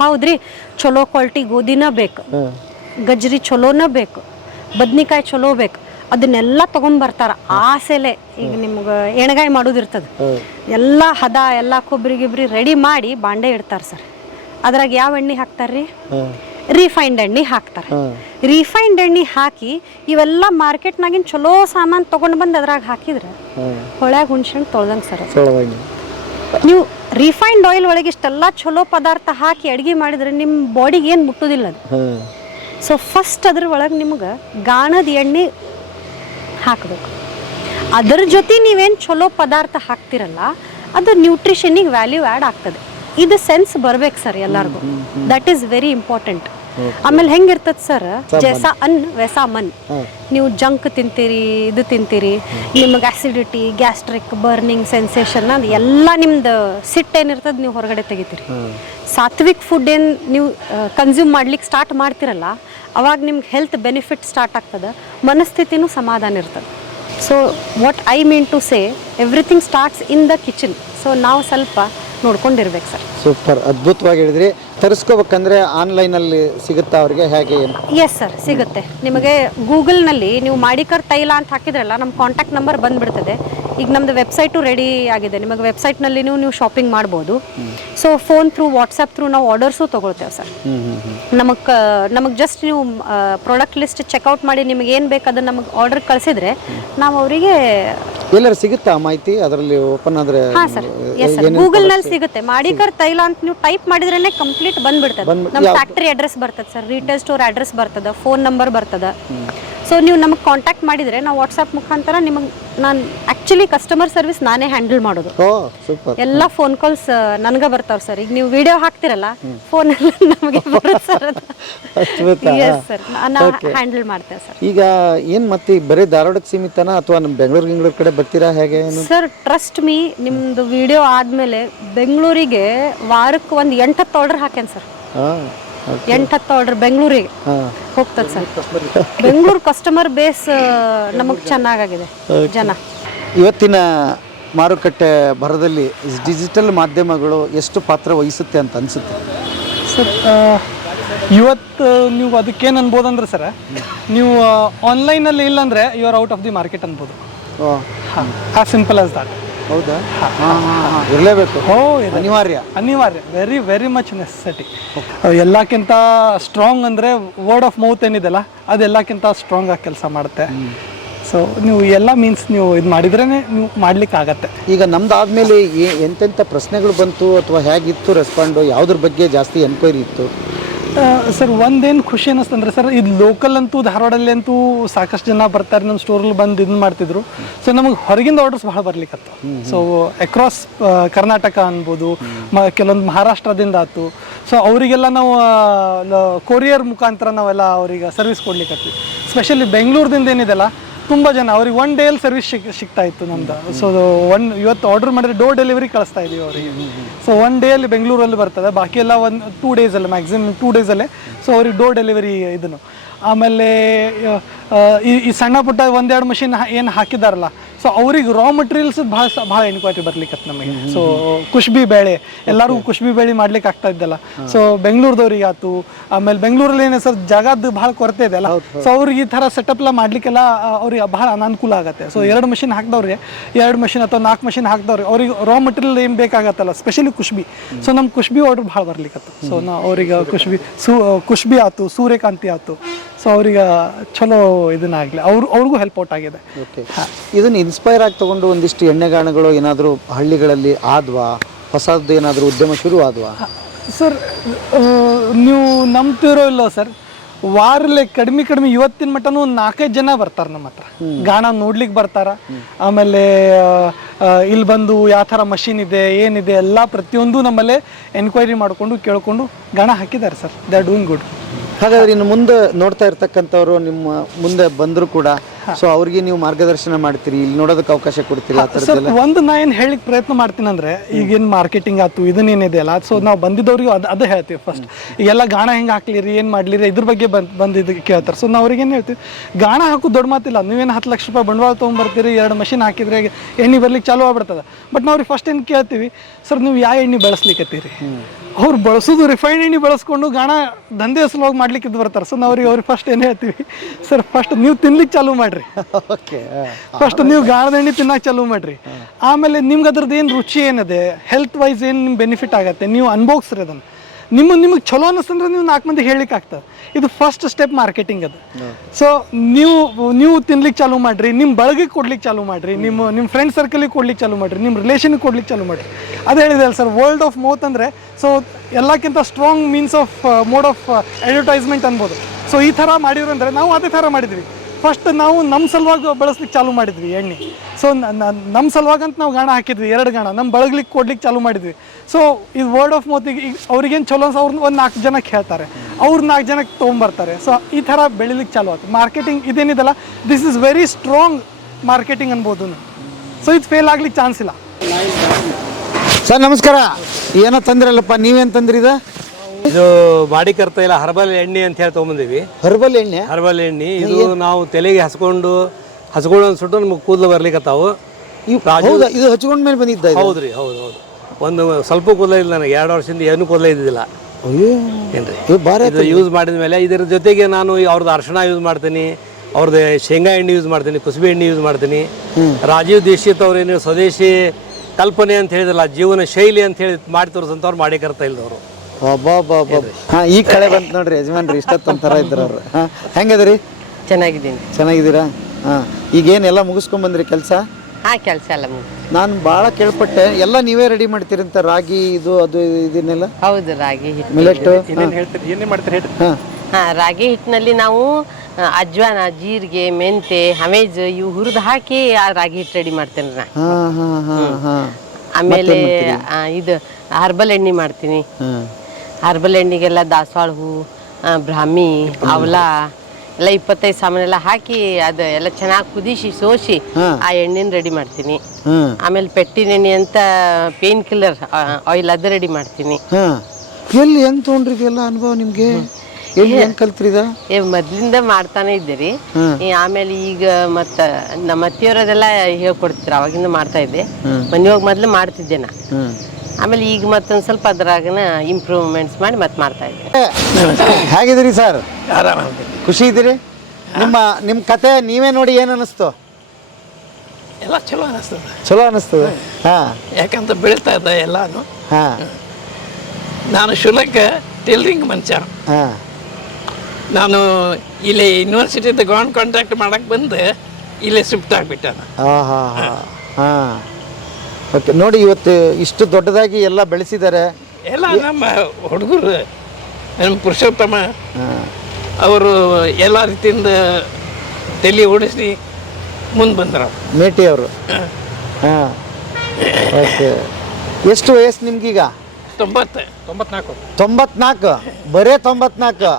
ಹೌದ್ರಿ, ಚಲೋ ಕ್ವಾಲಿಟಿ ಗೋಧಿನ ಬೇಕು, ಗಜ್ರಿ ಚಲೋನ ಬೇಕು, ಬದ್ನಿಕಾಯಿ ಚಲೋ ಬೇಕು, ಅದನ್ನೆಲ್ಲ ತೊಗೊಂಬರ್ತಾರ ಆಸೆಲೆ. ಈಗ ನಿಮ್ಗೆ ಎಣ್ಗಾಯಿ ಮಾಡೋದಿರ್ತದೆ, ಎಲ್ಲ ಹದ ಎಲ್ಲ ಕೊಬ್ಬರಿ ಗಿಬ್ರಿ ರೆಡಿ ಮಾಡಿ ಬಾಂಡೆ ಇಡ್ತಾರೆ ಸರ್. ಅದ್ರಾಗ ಯಾವ ಎಣ್ಣೆ ಹಾಕ್ತಾರ್ರಿ? ರಿಫೈನ್ಡ್ ಎಣ್ಣೆ ಹಾಕ್ತಾರೆ. ರಿಫೈನ್ಡ್ ಎಣ್ಣೆ ಹಾಕಿ ಇವೆಲ್ಲ ಮಾರ್ಕೆಟ್ನಾಗಿನ ಚಲೋ ಸಾಮಾನು ತೊಗೊಂಡು ಬಂದು ಅದ್ರಾಗ ಹಾಕಿದ್ರೆ ಹೊಳ್ಯಾಗ ಹುಣ್ಸೆಹಣ್ಣು ತೊಳ್ದಂಗೆ ಸರ್. ನೀವು ರಿಫೈನ್ಡ್ ಆಯಿಲ್ ಒಳಗೆ ಇಷ್ಟೆಲ್ಲ ಚಲೋ ಪದಾರ್ಥ ಹಾಕಿ ಅಡುಗೆ ಮಾಡಿದ್ರೆ ನಿಮ್ಮ ಬಾಡಿಗೆ ಏನು ಮುಟ್ಟೋದಿಲ್ಲ ಅದು. ಸೊ ಫಸ್ಟ್ ಅದ್ರ ಒಳಗೆ ನಿಮ್ಗೆ ಗಾಣದ ಎಣ್ಣೆ ಹಾಕಬೇಕು. ಅದರ ಜೊತೆ ನೀವೇನು ಚಲೋ ಪದಾರ್ಥ ಹಾಕ್ತಿರಲ್ಲ ಅದು ನ್ಯೂಟ್ರಿಷನ್ನಿಗೆ ವ್ಯಾಲ್ಯೂ ಆ್ಯಡ್ ಆಗ್ತದೆ. ಇದು ಸೆನ್ಸ್ ಬರ್ಬೇಕು ಸರ್ ಎಲ್ಲರಿಗೂ. That is very important. ಆಮೇಲೆ ಹೆಂಗಿರ್ತದೆ ಸರ್, ಜೈಸಾ ಅನ್ ವೈಸಾ ಮನ್. ನೀವು ಜಂಕ್ ತಿಂತೀರಿ, ಇದು ತಿಂತೀರಿ, ನಿಮಗೆ ಆಸಿಡಿಟಿ, ಗ್ಯಾಸ್ಟ್ರಿಕ್, ಬರ್ನಿಂಗ್ ಸೆನ್ಸೇಷನ್, ಅದು ಎಲ್ಲ ನಿಮ್ದು ಸಿಟ್ಟೇನಿರ್ತದೆ ನೀವು ಹೊರಗಡೆ ತೆಗಿತೀರಿ. ಸಾತ್ವಿಕ್ ಫುಡ್ ಏನು ನೀವು ಕನ್ಸ್ಯೂಮ್ ಮಾಡ್ಲಿಕ್ಕೆ ಸ್ಟಾರ್ಟ್ ಮಾಡ್ತಿರಲ್ಲ ಅವಾಗ ನಿಮ್ಗೆ ಹೆಲ್ತ್ ಬೆನಿಫಿಟ್ ಸ್ಟಾರ್ಟ್ ಆಗ್ತದೆ, ಮನಸ್ಥಿತಿನೂ ಸಮಾಧಾನ ಇರ್ತದೆ. So what I mean to say, everything starts in the kitchen. So ನಾವು ಸ್ವಲ್ಪ ನೋಡ್ಕೊಂಡಿರ್ಬೇಕು ಸರ್. ಸೂಪರ್, ಅದ್ಭುತವಾಗಿ ಹೇಳಿದ್ರಿ. ತರಿಸ್ಕೋಬೇಕಂದ್ರೆ ಆನ್ಲೈನಲ್ಲಿ ಸಿಗುತ್ತಾ ಅವ್ರಿಗೆ, ಹೇಗೆ ಏನು? ಎಸ್ ಸರ್, ಸಿಗುತ್ತೆ. ನಿಮಗೆ ಗೂಗಲ್ನಲ್ಲಿ ನೀವು ಮಾಡಿಕರ್ ತೈಲ ಅಂತ ಹಾಕಿದ್ರಲ್ಲ, ನಮ್ಮ ಕಾಂಟ್ಯಾಕ್ಟ್ ನಂಬರ್ ಬಂದುಬಿಡ್ತದೆ. ಈಗ ನಮ್ಮದು ವೆಬ್ಸೈಟು ರೆಡಿ ಆಗಿದೆ. ನಿಮಗೆ ವೆಬ್ಸೈಟ್ನಲ್ಲಿನೂ ನೀವು ಶಾಪಿಂಗ್ ಮಾಡ್ಬೋದು. So phone through, WhatsApp through ನಾವು ಆರ್ಡರ್ಸು ತೊಗೊಳ್ತೇವೆ ಸರ್. ನಮಗೆ ಜಸ್ಟ್ ನೀವು ಪ್ರಾಡಕ್ಟ್ ಲಿಸ್ಟ್ ಚೆಕ್ಔಟ್ ಮಾಡಿ ನಿಮಗೆ ಏನು ಬೇಕು ಅದನ್ನು ನಮಗೆ ಆರ್ಡರ್ ಕಳಿಸಿದ್ರೆ ನಾವು ಅವರಿಗೆ ಎಲ್ಲರೂ ಸಿಗುತ್ತಾ ಮಾಹಿತಿ ಅದರಲ್ಲಿ ಓಪನ್ ಆದರೆ? ಹಾಂ ಸರ್, ಎಸ್ ಸರ್, ಗೂಗಲ್ನಲ್ಲಿ ಸಿಗುತ್ತೆ. ಮಾಡಿಕರ್ ತೈಲ ಅಂತ ನೀವು ಟೈಪ್ ಮಾಡಿದ್ರೇ ಕಂಪ್ಲೀಟ್ ಬಂದ್ಬಿಡ್ತದೆ. ನಮ್ಮ ಫ್ಯಾಕ್ಟ್ರಿ ಅಡ್ರೆಸ್ ಬರ್ತದೆ ಸರ್, ರಿಟೇಲ್ ಸ್ಟೋರ್ ಅಡ್ರೆಸ್ ಬರ್ತದೆ, ಫೋನ್ ನಂಬರ್ ಬರ್ತದೆ. ಸೊ ನೀವು ನಮಗೆ ಕಾಂಟ್ಯಾಕ್ಟ್ ಮಾಡಿದರೆ ನಾವು ವಾಟ್ಸಪ್ ಮುಖಾಂತರ ನಿಮಗೆ, ನಾನು ಆ್ಯಕ್ಚುಲಿ ಕಸ್ಟಮರ್ ಸರ್ವಿಸ್ ನಾನೇ ಹ್ಯಾಂಡಲ್ ಮಾಡೋದು. ಎಲ್ಲ ಫೋನ್ ಕಾಲ್ಸ್ ನನಗೆ ಬರ್ತಾವೆ ಸರ್. ಈಗ ನೀವು ವಿಡಿಯೋ ಹಾಕ್ತಿರಲ್ಲ, ಫೋನಲ್ಲಿ ನಮಗೆ ಬರುತ್ತೆ ಸರ್. ಎಸ್ ಸರ್, ನಾವು ಹ್ಯಾಂಡಲ್ ಮಾಡ್ತೇವೆ ಸರ್. ಈಗ ಏನು ಮತ್ತೆ ಬರೀ ಧಾರವಾಡಕ್ಕೆ ಸೀಮಿತನಾ ಅಥವಾ ನಮ್ಮ ಬೆಂಗಳೂರು ಕಡೆ ಬರ್ತೀರಾ, ಹೇಗೆ? ಸರ್ ಟ್ರಸ್ಟ್ ಮೀ, ನಿಮ್ಮದು ವಿಡಿಯೋ ಆದಮೇಲೆ ಬೆಂಗಳೂರಿಗೆ ವಾರಕ್ಕೆ ಒಂದು 8-10 ಆರ್ಡರ್ ಹಾಕೇನು ಸರ್. 8-10 ಆರ್ಡರ್ ಬೆಂಗಳೂರಿಗೆ ಹೋಗ್ತದೆ ಸರ್. ಬೆಂಗಳೂರು ಕಸ್ಟಮರ್ ಬೇಸ್ ನಮಗೆ ಚೆನ್ನಾಗಿದೆ ಜನ. ಇವತ್ತಿನ ಮಾರುಕಟ್ಟೆ ಭರದಲ್ಲಿ ಡಿಜಿಟಲ್ ಮಾಧ್ಯಮಗಳು ಎಷ್ಟು ಪಾತ್ರ ವಹಿಸುತ್ತೆ ಅಂತ ಅನಿಸುತ್ತೆ ಸರ್? ಇವತ್ತು ನೀವು ಅದಕ್ಕೇನು ಅನ್ಬೋದು ಅಂದ್ರೆ ಸರ್, ನೀವು ಆನ್ಲೈನಲ್ಲಿ ಇಲ್ಲಾಂದರೆ you are out of the market ಅನ್ಬೋದು. ಹಾಂ, ಆಸ್ ಸಿಂಪಲ್ ಆಸ್ ದಾಟ್. ಹೌದಾ? ಇರಲೇಬೇಕು, ಅನಿವಾರ್ಯ. Very very much necessity. ಎಲ್ಲಕ್ಕಿಂತ ಸ್ಟ್ರಾಂಗ್ ಅಂದರೆ ವರ್ಡ್ ಆಫ್ ಮೌತ್ ಏನಿದೆಲ್ಲ, ಅದು ಎಲ್ಲಕ್ಕಿಂತ ಸ್ಟ್ರಾಂಗ್ ಆಗಿ ಕೆಲಸ ಮಾಡುತ್ತೆ. ಸೊ ನೀವು ಎಲ್ಲ ಮೀನ್ಸ್ ನೀವು ಇದು ಮಾಡಿದ್ರೇ ನೀವು ಮಾಡ್ಲಿಕ್ಕೆ ಆಗತ್ತೆ. ಈಗ ನಮ್ದು ಆದಮೇಲೆ ಎಂತೆಂಥ ಪ್ರಶ್ನೆಗಳು ಬಂತು ಅಥವಾ ಹೇಗಿತ್ತು ರೆಸ್ಪಾಂಡು, ಯಾವುದ್ರ ಬಗ್ಗೆ ಜಾಸ್ತಿ ಎನ್ಕ್ವೈರಿ ಇತ್ತು? ಸರ್ ಒಂದೇನು ಖುಷಿ ಅನ್ನಿಸ್ತಂದ್ರೆ ಸರ್, ಇದು ಲೋಕಲ್ ಅಂತೂ ಧಾರವಾಡಲ್ಲಿ ಅಂತೂ ಸಾಕಷ್ಟು ಜನ ಬರ್ತಾರೆ, ನಮ್ಮ ಸ್ಟೋರಲ್ಲಿ ಬಂದು ಇದನ್ನ ಮಾಡ್ತಿದ್ರು. ಸೊ ನಮಗೆ ಹೊರಗಿಂದ ಆರ್ಡರ್ಸ್ ಭಾಳ ಬರ್ಲಿಕ್ಕತ್ತು. ಸೊ ಅಕ್ರಾಸ್ ಕರ್ನಾಟಕ ಅನ್ಬೋದು, ಕೆಲವೊಂದು ಮಹಾರಾಷ್ಟ್ರದಿಂದ ಆಯ್ತು. ಸೊ ಅವರಿಗೆಲ್ಲ ನಾವು ಕೊರಿಯರ್ ಮುಖಾಂತರ ನಾವೆಲ್ಲ ಅವ್ರಿಗೆ ಸರ್ವಿಸ್ ಕೊಡ್ಲಿಕ್ಕತ್ತೀವಿ. ಸ್ಪೆಷಲಿ ಬೆಂಗಳೂರದಿಂದ ಏನಿದೆಲ್ಲ ತುಂಬ ಜನ ಅವ್ರಿಗೆ 1 ಡೇಯಲ್ಲಿ ಸರ್ವಿಸ್ ಸಿಗ್ತಾ ಇತ್ತು ನಮ್ದು. ಸೊ ಇವತ್ತು ಆರ್ಡರ್ ಮಾಡಿದ್ರೆ ಡೋರ್ ಡೆಲಿವರಿ ಕಳಿಸ್ತಾ ಇದೀವಿ ಅವರಿಗೆ. ಸೊ 1 ಡೇಯಲ್ಲಿ ಬೆಂಗಳೂರಲ್ಲಿ ಬರ್ತದೆ, ಬಾಕಿ ಎಲ್ಲ 2 ಡೇಸಲ್ಲಿ, ಮ್ಯಾಕ್ಸಿಮಮ್ 2 ಡೇಸಲ್ಲೇ. ಸೊ ಅವ್ರಿಗೆ ಡೋರ್ ಡೆಲಿವರಿ ಇದನ್ನು. ಆಮೇಲೆ ಈ ಸಣ್ಣ ಪುಟ್ಟ 1-2 ಮಷಿನ್ ಏನು ಹಾಕಿದಾರಲ್ಲ, ಸೊ ಅವ್ರಿಗೆ ರಾ ಮಟೀರಿಯಲ್ಸ್ ಭಾಳ ಎನ್ಕ್ವೈರಿ ಬರ್ಲಿಕ್ಕೆ ನಮಗೆ. ಸೊ ಕುಷ್ಬಿ ಬೇಳೆ, ಎಲ್ಲರಿಗೂ ಕುಷ್ಬಿ ಬೇಳೆ ಮಾಡ್ಲಿಕ್ಕೆ ಆಗ್ತಾ ಇದ್ದಲ್ಲ. ಸೊ ಬೆಂಗಳೂರದವ್ರಿಗೆ ಆಯ್ತು. ಆಮೇಲೆ ಬೆಂಗಳೂರಲ್ಲಿ ಏನೇ ಸರ್ ಜಾಗದ್ದು ಭಾಳ ಕೊರತೆ ಇದೆ ಅಲ್ಲ, ಸೊ ಅವ್ರಿಗೆ ಈ ಥರ ಸೆಟಪ್ ಎಲ್ಲ ಮಾಡ್ಲಿಕ್ಕೆಲ್ಲ ಅವ್ರಿಗೆ ಭಾಳ ಅನಾನುಕೂಲ ಆಗುತ್ತೆ. ಸೊ 2 ಮಷಿನ್ ಹಾಕಿದವ್ರಿಗೆ, 2 ಮಷಿನ್ ಅಥವಾ 4 ಮಷಿನ್ ಹಾಕಿದವ್ರಿಗೆ ಅವ್ರಿಗೆ ರಾ ಮಟೀರಿಯಲ್ ಏನು ಬೇಕಾಗತ್ತಲ್ಲ, ಸ್ಪೆಷಲಿ ಕುಷ್ಬಿ. ಸೊ ನಮ್ಮ ಕುಷ್ಬಿ ಆರ್ಡರ್ ಭಾಳ ಬರ್ಲಿಕ್ಕತ್ತು. ಸೊ ನಾವು ಅವ್ರಿಗೆ ಕುಷ್ಬಿ ಆಯ್ತು, ಸೂರ್ಯಕಾಂತಿ ಆಯ್ತು. ಸೊ ಅವ್ರಿಗೆ ಚಲೋ ಇದನ್ನಾಗಲಿ, ಅವ್ರಿಗೂ ಹೆಲ್ಪ್ ಔಟ್ ಆಗಿದೆ. ಓಕೆ, ಇದನ್ನು ಇನ್ಸ್ಪೈರ್ ಆಗಿ ತೊಗೊಂಡು ಒಂದಿಷ್ಟು ಎಣ್ಣೆಗಾಣಗಳು ಏನಾದರೂ ಹಳ್ಳಿಗಳಲ್ಲಿ ಆದ್ವಾ, ಹೊಸದು ಏನಾದರೂ ಉದ್ಯಮ ಶುರು ಆದ್ವಾ? ಸರ್ ನೀವು ನಂಬ್ತಿರೋ ಇಲ್ಲ ಸರ್, ವಾರಲ್ಲೇ ಕಡಿಮೆ ಇವತ್ತಿನ ಮಟ್ಟನೂ 4-5 ಜನ ಬರ್ತಾರೆ ನಮ್ಮ ಹತ್ರ, ಗಾಣ ನೋಡ್ಲಿಕ್ಕೆ ಬರ್ತಾರ. ಆಮೇಲೆ ಇಲ್ಲಿ ಬಂದು ಯಾವ ಥರ ಮಷಿನ್ ಇದೆ, ಏನಿದೆ ಎಲ್ಲ ಪ್ರತಿಯೊಂದು ನಮ್ಮಲ್ಲೇ ಎನ್ಕ್ವೈರಿ ಮಾಡಿಕೊಂಡು ಕೇಳಿಕೊಂಡು ಗಾಣ ಹಾಕಿದ್ದಾರೆ sir. They are doing good. ಹಾಗಾದ್ರೆ ಇನ್ನು ಮುಂದೆ ನೋಡ್ತಾ ಇರ್ತಕ್ಕಂಥವ್ರು ನಿಮ್ಮ ಮುಂದೆ ಬಂದರೂ ಕೂಡ, ಸೊ ಅವ್ರಿಗೆ ನೀವು ಮಾರ್ಗದರ್ಶನ ಮಾಡ್ತೀರಿ, ಇಲ್ಲಿ ನೋಡೋದಕ್ಕೆ ಅವಕಾಶ ಕೊಡ್ತೀರಿ? ಸರ್ ಒಂದು ನಾ ಏನು ಹೇಳಿಕ್ಕೆ ಪ್ರಯತ್ನ ಮಾಡ್ತೀನಿ ಅಂದರೆ, ಈಗೇನು ಮಾರ್ಕೆಟಿಂಗ್ ಆಯ್ತು ಇದನ್ನೇನಿದೆ ಅಲ್ಲ, ಸೊ ನಾವು ಬಂದಿದ್ದವ್ರಿಗೆ ಅದೇ ಹೇಳ್ತೀವಿ ಫಸ್ಟ್. ಈಗೆಲ್ಲ ಗಾಣ ಹೆಂಗೆ ಹಾಕ್ಲಿರಿ, ಏನು ಮಾಡ್ಲಿರಿ, ಇದ್ರ ಬಗ್ಗೆ ಬಂದಿದ್ದು ಕೇಳ್ತಾರೆ. ಸೊ ನಾವು ಅವ್ರಿಗೆ ಏನು ಹೇಳ್ತೀವಿ, ಗಾಣ ಹಾಕೋದು ದೊಡ್ಡ ಮಾತಿಲ್ಲ. ನೀವೇನು 10 ಲಕ್ಷ ರೂಪಾಯಿ ಬಂಡವಾಳ ತೊಗೊಂಬರ್ತೀರಿ, 2 ಮಷಿನ್ ಹಾಕಿದ್ರೆ ಎಣ್ಣೆ ಬರ್ಲಿಕ್ಕೆ ಚಾಲು ಆಗ್ಬಿಡ್ತದೆ. ಬಟ್ ನಾವು ಅವ್ರಿಗೆ ಫಸ್ಟ್ ಏನು ಕೇಳ್ತೀವಿ, ಸರ್ ನೀವು ಯಾವ ಎಣ್ಣೆ ಬಳಸ್ಲಿಕ್ಕತ್ತೀರಿ? ಅವ್ರು ಬಳಸೋದು ರಿಫೈನ್ಡ್ ಎಣ್ಣೆ ಬಳಸ್ಕೊಂಡು ಗಾಣ ದಂಧೆ ಸಲುವಾಗಿ ಮಾಡ್ಲಿಕ್ಕೆ ಬರ್ತಾರೆ. ಸೊ ನಾವು ಅವ್ರಿಗೆ ಫಸ್ಟ್ ಏನು ಹೇಳ್ತೀವಿ, ಸರ್ ಫಸ್ಟ್ ನೀವು ತಿನ್ಲಿಕ್ಕೆ ಚಾಲೂ ಮಾಡ್ರಿ. ಓಕೆ, ಫಸ್ಟ್ ನೀವು ಗಾಣದ ಎಣ್ಣೆ ತಿನ್ನಕ್ಕೆ ಚಾಲೂ ಮಾಡ್ರಿ. ಆಮೇಲೆ ನಿಮ್ಗೆ ಅದ್ರದ್ದು ಏನು ರುಚಿ ಏನಿದೆ, ಹೆಲ್ತ್ ವೈಸ್ ಏನು ನಿಮ್ಗೆ ಬೆನಿಫಿಟ್ ಆಗುತ್ತೆ, ನೀವು ಅನುಭವಿಸ್ರಿ ಅದನ್ನು. ನಿಮಗೆ ಚಲೋ ಅನ್ನಿಸ್ತಂದ್ರೆ ನೀವು 4 ಮಂದಿಗೆ ಹೇಳಲಿಕ್ಕೆ ಆಗ್ತದೆ. ಇದು ಫಸ್ಟ್ ಸ್ಟೆಪ್ ಮಾರ್ಕೆಟಿಂಗ್ ಅದು. ಸೊ ನೀವು ತಿನ್ಲಿಕ್ಕೆ ಚಾಲೂ ಮಾಡಿರಿ, ನಿಮ್ಮ ಬಳಗಕ್ಕೆ ಕೊಡ್ಲಿಕ್ಕೆ ಚಾಲೂ ಮಾಡಿರಿ, ನಿಮ್ಮ ಫ್ರೆಂಡ್ ಸರ್ಕಲಿಗೆ ಕೊಡ್ಲಿಕ್ಕೆ ಚಾಲೂ ಮಾಡಿರಿ, ನಿಮ್ಮ ರಿಲೇಷನ್ಗೆ ಕೊಡ್ಲಿಕ್ಕೆ ಚಾಲೂ ಮಾಡಿರಿ. ಅದು ಹೇಳಿದೆ ಅಲ್ಲ ಸರ್, ವರ್ಲ್ಡ್ ಆಫ್ ಮೌತ್ ಅಂದರೆ ಸೊ ಎಲ್ಲಕ್ಕಿಂತ strong means of mode of advertisement ಅನ್ಬೋದು. ಸೊ ಈ ಥರ ಮಾಡಿದ್ರು ಅಂದರೆ ನಾವು ಅದೇ ಥರ ಮಾಡಿದ್ವಿ. ಫಸ್ಟ್ ನಾವು ನಮ್ಮ ಸಲುವಾಗಿ ಬಳಸ್ಲಿಕ್ಕೆ ಚಾಲೂ ಮಾಡಿದ್ವಿ ಎಣ್ಣೆ. ಸೊ ನಮ್ಮ ಸಲುವಾಗಿ ಅಂತ ನಾವು ಗಾಣ ಹಾಕಿದ್ವಿ, 2 ಗಾಣ ನಮ್ಮ ಬಳಗ್ಲಿಕ್ಕೆ ಕೊಡ್ಲಿಕ್ಕೆ ಚಾಲೂ ಮಾಡಿದ್ವಿ. ಸೊ ಇದು ವರ್ಡ್ ಆಫ್ ಮೌತಿಗೆ ಈಗ ಅವ್ರಿಗೇನು ಚಲೋ ಅನ್ಸ ಅವ್ರನ್ನ ಒಂದು 4 ಜನಕ್ಕೆ ಹೇಳ್ತಾರೆ, ಅವ್ರು 4 ಜನಕ್ಕೆ ತೊಗೊಂಬರ್ತಾರೆ. ಸೊ ಈ ಥರ ಬೆಳಿಲಿಕ್ಕೆ ಚಾಲು ಆಯ್ತು. ಮಾರ್ಕೆಟಿಂಗ್ ಇದೇನಿದೆಲ್ಲ, this is very strong marketing ಅನ್ಬೋದು. ಸೊ ಇದು ಫೇಲ್ ಆಗ್ಲಿಕ್ಕೆ ಚಾನ್ಸ್ ಇಲ್ಲ. ಸರ್ ನಮಸ್ಕಾರ. ಏನೋ ತಂದ್ರಲ್ಲಪ್ಪ, ನೀವೇನು ತಂದ್ರಿದ? ಇದು ಬಾಡಿ ಕರ್ತಾ ಇಲ್ಲ, ಹರ್ಬಲ್ ಎಣ್ಣೆ ಅಂತ ಹೇಳಿ ತೊಗೊಂಬಂದಿವಿ. ಹರ್ಬಲ್ ಎಣ್ಣೆ? ಹರ್ಬಲ್ ಎಣ್ಣೆ ಇದು ನಾವು ತಲೆಗೆ ಹಸ್ಕೊಂಡು ಅನ್ಸುಟ್ಟು ನಮ್ಗೆ ಕೂದಲು ಬರ್ಲಿಕ್ಕತ್ತಾವು. ಇದು ಹಚ್ಕೊಂಡ ಮೇಲೆ ಬಂದಿದ್ದ? ಹೌದ್ರಿ, ಹೌದು. ಒಂದು ಸ್ವಲ್ಪ ಕೂದಲ ಇಲ್ಲ ನನಗೆ 2 ವರ್ಷದಿಂದ ಏನೂ ಕೂದಲ ಇದ್ದಿಲ್ಲ ಅಯ್ಯೋ ಏನ್ರಿ ಬಾರಿ ಇದು ಯೂಸ್ ಮಾಡಿದ ಮೇಲೆ ಇದರ ಜೊತೆಗೆ ನಾನು ಅವ್ರದ್ದು ಅರ್ಶಿಣ ಯೂಸ್ ಮಾಡ್ತೀನಿ, ಅವ್ರದ್ದು ಶೇಂಗಾ ಎಣ್ಣೆ ಯೂಸ್ ಮಾಡ್ತೀನಿ, ಕುಸುಬೆ ಎಣ್ಣೆ ಯೂಸ್ ಮಾಡ್ತೀನಿ. ರಾಜೀವ್ ದೀಕ್ಷಿತ್ ಅವ್ರೇನು ಸ್ವದೇಶಿ ಕಲ್ಪನೆ ಅಂತ ಹೇಳಿದ್ರಲ್ಲ, ಜೀವನ ಶೈಲಿ ಅಂತ ಹೇಳಿ ಮಾಡಿ ತೋರಿಸಂತವ್ರು ಮಾಡಿ ಕರ್ತಾ ಇಲ್ದವರು. ಹಾಂ ಈ ಕಳೆ ಬಂತು ನೋಡ್ರಿ ಯಜಮಾನ್ರಿ, ಇಷ್ಟೊತ್ತೊಂಥರ ಇದ್ರು ಅವ್ರು. ಹಾಂ ಹೆಂಗದ್ರಿ? ಚೆನ್ನಾಗಿದ್ದೀನಿ. ಚೆನ್ನಾಗಿದ್ದೀರಾ? ಹಾಂ ಈಗೇನೆಲ್ಲ ಮುಗಿಸ್ಕೊಂಬಂದ್ರಿ ಕೆಲಸ? ಕೆಲಸ ಎಲ್ಲ ನಾನು ಭಾಳ ಕೇಳ್ಪಟ್ಟೆ ಎಲ್ಲ ನೀವೇ ರೆಡಿ ಮಾಡ್ತೀರಂತ, ರಾಗಿ ಇದು ಅದು ಇದನ್ನೆಲ್ಲ. ಹೌದು, ರಾಗಿ ಹಿಟ್ಟು. ಮಿಲೆಟ್ಟು ಏನೇ ಮಾಡ್ತಾರೆ ಹೇಳಿ. ರಾಗಿ ಹಿಟ್ಟಿನಲ್ಲಿ ನಾವು ಅಜ್ವಾನ, ಜೀರಿಗೆ, ಮೆಂತೆ, ಹಮೇಜ್ ಇವು ಹುರಿದು ಹಾಕಿ ಆ ರಾಗಿ ಹಿಟ್ಟು ರೆಡಿ ಮಾಡ್ತೇನೆ ನಾ. ಆಮೇಲೆ ಇದು ಹರ್ಬಲ್ ಎಣ್ಣೆ ಮಾಡ್ತೀನಿ. ಹರ್ಬಲ್ ಎಣ್ಣೆಗೆಲ್ಲ ದಾಸವಾಳ ಹೂ, ಬ್ರಾಹ್ಮಿ, ಅವಲಾ ಎಲ್ಲ 25 ಸಾಮಾನೆಲ್ಲ ಹಾಕಿ ಅದು ಎಲ್ಲ ಚೆನ್ನಾಗಿ ಕುದಿಸಿ ಸೋಸಿ ಆ ಎಣ್ಣೆನ ರೆಡಿ ಮಾಡ್ತೀನಿ. ಆಮೇಲೆ ಪೆಟ್ಟಿನ ಎಣ್ಣೆ ಅಂತ ಪೇನ್ ಕಿಲ್ಲರ್ ಆಯಿಲ್ ಅದು ರೆಡಿ ಮಾಡ್ತೀನಿ. ಎಲ್ಲಿ ಹೆಂಗ್ ತೊಗೊಂಡ್ರಿ ಇದೆಲ್ಲ ಅನುಭವ ನಿಮ್ಗೆ? ಎಲ್ಲಿ ಹೆಂಗ್ ಕಲ್ತ್ರಿದ? ಮೊದ್ಲಿಂದ ಮಾಡ್ತಾನೆ ಇದ್ದೀರಿ. ಆಮೇಲೆ ಈಗ ಮತ್ತ ನಮ್ಮ ಅತ್ತಿಯವರದೆಲ್ಲ ಹೇಳ್ಕೊಡ್ತಿದ್ರು, ಅವಾಗಿಂದ ಮಾಡ್ತಾ ಇದ್ದೆ. ಮನೆಯೋಗಿ ಮೊದ್ಲು ಮಾಡ್ತಿದ್ದೆ ನಾ. ಆಮೇಲೆ ಈಗ ಮತ್ತೊಂದು ಸ್ವಲ್ಪ ಅದ್ರಾಗನ ಇಂಪ್ರೂವ್ಮೆಂಟ್ಸ್ ಮಾಡಿ ಮತ್ತೆ ಮಾಡ್ತಾ ಇದ್ದೆ. ಹೇಗಿದ್ದೀರಿ ಸರ್? ಖುಷಿ ಇದ್ದೀರಿ? ನಿಮ್ಮ ಕತೆ ನೀವೇ ನೋಡಿ ಏನು ಅನ್ನಿಸ್ತು? ಎಲ್ಲ ಚಲೋ ಅನಿಸ್ತದೆ. ಚಲೋ ಅನ್ನಿಸ್ತದೆ. ಹಾಂ, ಯಾಕಂತ ಬೆಳೀತಾ ಇದ್ದ ಎಲ್ಲಾನು. ಹಾಂ, ನಾನು ಶುಲ್ಕ ಟೇಲರಿಂಗ್ ಮನುಷ್ಯ. ಹಾಂ, ನಾನು ಇಲ್ಲಿ ಯೂನಿವರ್ಸಿಟಿದ ಗೌರ್ಮೆಂಟ್ ಕಾಂಟ್ರಾಕ್ಟ್ ಮಾಡಕ್ಕೆ ಬಂದು ಇಲ್ಲೇ ಶಿಫ್ಟ್ ಆಗಿಬಿಟ್ಟೆ. ಹಾಂ ಹಾಂ ಹಾಂ ಹಾಂ ಓಕೆ. ನೋಡಿ ಇವತ್ತು ಇಷ್ಟು ದೊಡ್ಡದಾಗಿ ಎಲ್ಲ ಬೆಳೆಸಿದ್ದಾರೆ. ಎಲ್ಲ ನಮ್ಮ ಹುಡುಗರು, ನಮ್ಮ ಪುರುಷೋತ್ತಮ ಅವರು ಎಲ್ಲ ರೀತಿಯಿಂದ ತಲೆ ಓಡಿಸಿ ಮುಂದೆ ಬಂದರು. ಮೇಟಿ ಅವರು. ಹಾಂ ಓಕೆ. ಎಷ್ಟು ವಯಸ್ಸು ನಿಮ್ಗೀಗ? 94. ಬರೇ 94.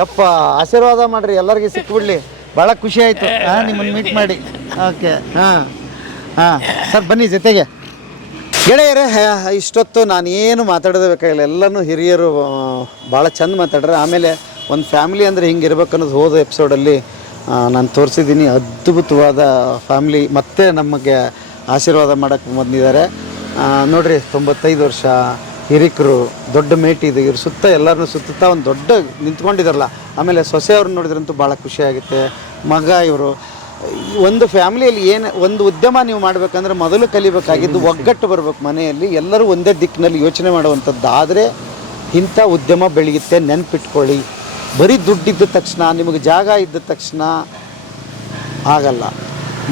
ಯಪ್ಪ, ಆಶೀರ್ವಾದ ಮಾಡ್ರಿ, ಎಲ್ಲರಿಗೂ ಸಿಕ್ಬಿಡ್ಲಿ. ಭಾಳ ಖುಷಿ ಆಯಿತು ನಿಮ್ಮನ್ನು ಮೀಟ್ ಮಾಡಿ. ಓಕೆ. ಹಾಂ ಹಾಂ ಸರ್, ಬನ್ನಿ ಜೊತೆಗೆ. ಗೆಳೆಯರೇ, ಇಷ್ಟೊತ್ತು ನಾನು ಏನು ಮಾತಾಡೋದೇ ಬೇಕಾಗಿಲ್ಲ. ಎಲ್ಲನೂ ಹಿರಿಯರು ಭಾಳ ಚಂದ ಮಾತಾಡ್ರೆ. ಆಮೇಲೆ ಒಂದು ಫ್ಯಾಮಿಲಿ ಅಂದರೆ ಹಿಂಗೆ ಇರ್ಬೇಕು ಅನ್ನೋದು ಹೋದ ಎಪಿಸೋಡಲ್ಲಿ ನಾನು ತೋರಿಸಿದ್ದೀನಿ. ಅದ್ಭುತವಾದ ಫ್ಯಾಮಿಲಿ ಮತ್ತೆ ನಮಗೆ ಆಶೀರ್ವಾದ ಮಾಡೋಕ್ಕೆ ಬಂದಿದ್ದಾರೆ ನೋಡಿರಿ. 95 ವರ್ಷ ಹಿರಿಕರು, ದೊಡ್ಡ ಮೇಟಿ ಇದು. ಇವ್ರ ಸುತ್ತ ಎಲ್ಲರನ್ನೂ ಸುತ್ತಾ ಒಂದು ದೊಡ್ಡ ನಿಂತ್ಕೊಂಡಿದ್ದಾರಲ್ಲ. ಆಮೇಲೆ ಸೊಸೆಯವ್ರನ್ನ ನೋಡಿದ್ರಂತೂ ಭಾಳ ಖುಷಿಯಾಗುತ್ತೆ. ಮಗ ಇವರು. ಒಂದು ಫ್ಯಾಮಿಲಿಯಲ್ಲಿ ಒಂದು ಉದ್ಯಮ ನೀವು ಮಾಡಬೇಕಂದ್ರೆ ಮೊದಲು ಕಲಿಬೇಕಾಗಿದ್ದು ಒಗ್ಗಟ್ಟು ಬರಬೇಕು ಮನೆಯಲ್ಲಿ. ಎಲ್ಲರೂ ಒಂದೇ ದಿಕ್ಕಿನಲ್ಲಿ ಯೋಚನೆ ಮಾಡುವಂಥದ್ದು ಆದರೆ ಇಂಥ ಉದ್ಯಮ ಬೆಳೆಯುತ್ತೆ. ನೆನಪಿಟ್ಕೊಳ್ಳಿ, ಬರೀ ದುಡ್ಡಿದ್ದ ತಕ್ಷಣ, ನಿಮಗೆ ಜಾಗ ಇದ್ದ ತಕ್ಷಣ ಆಗಲ್ಲ.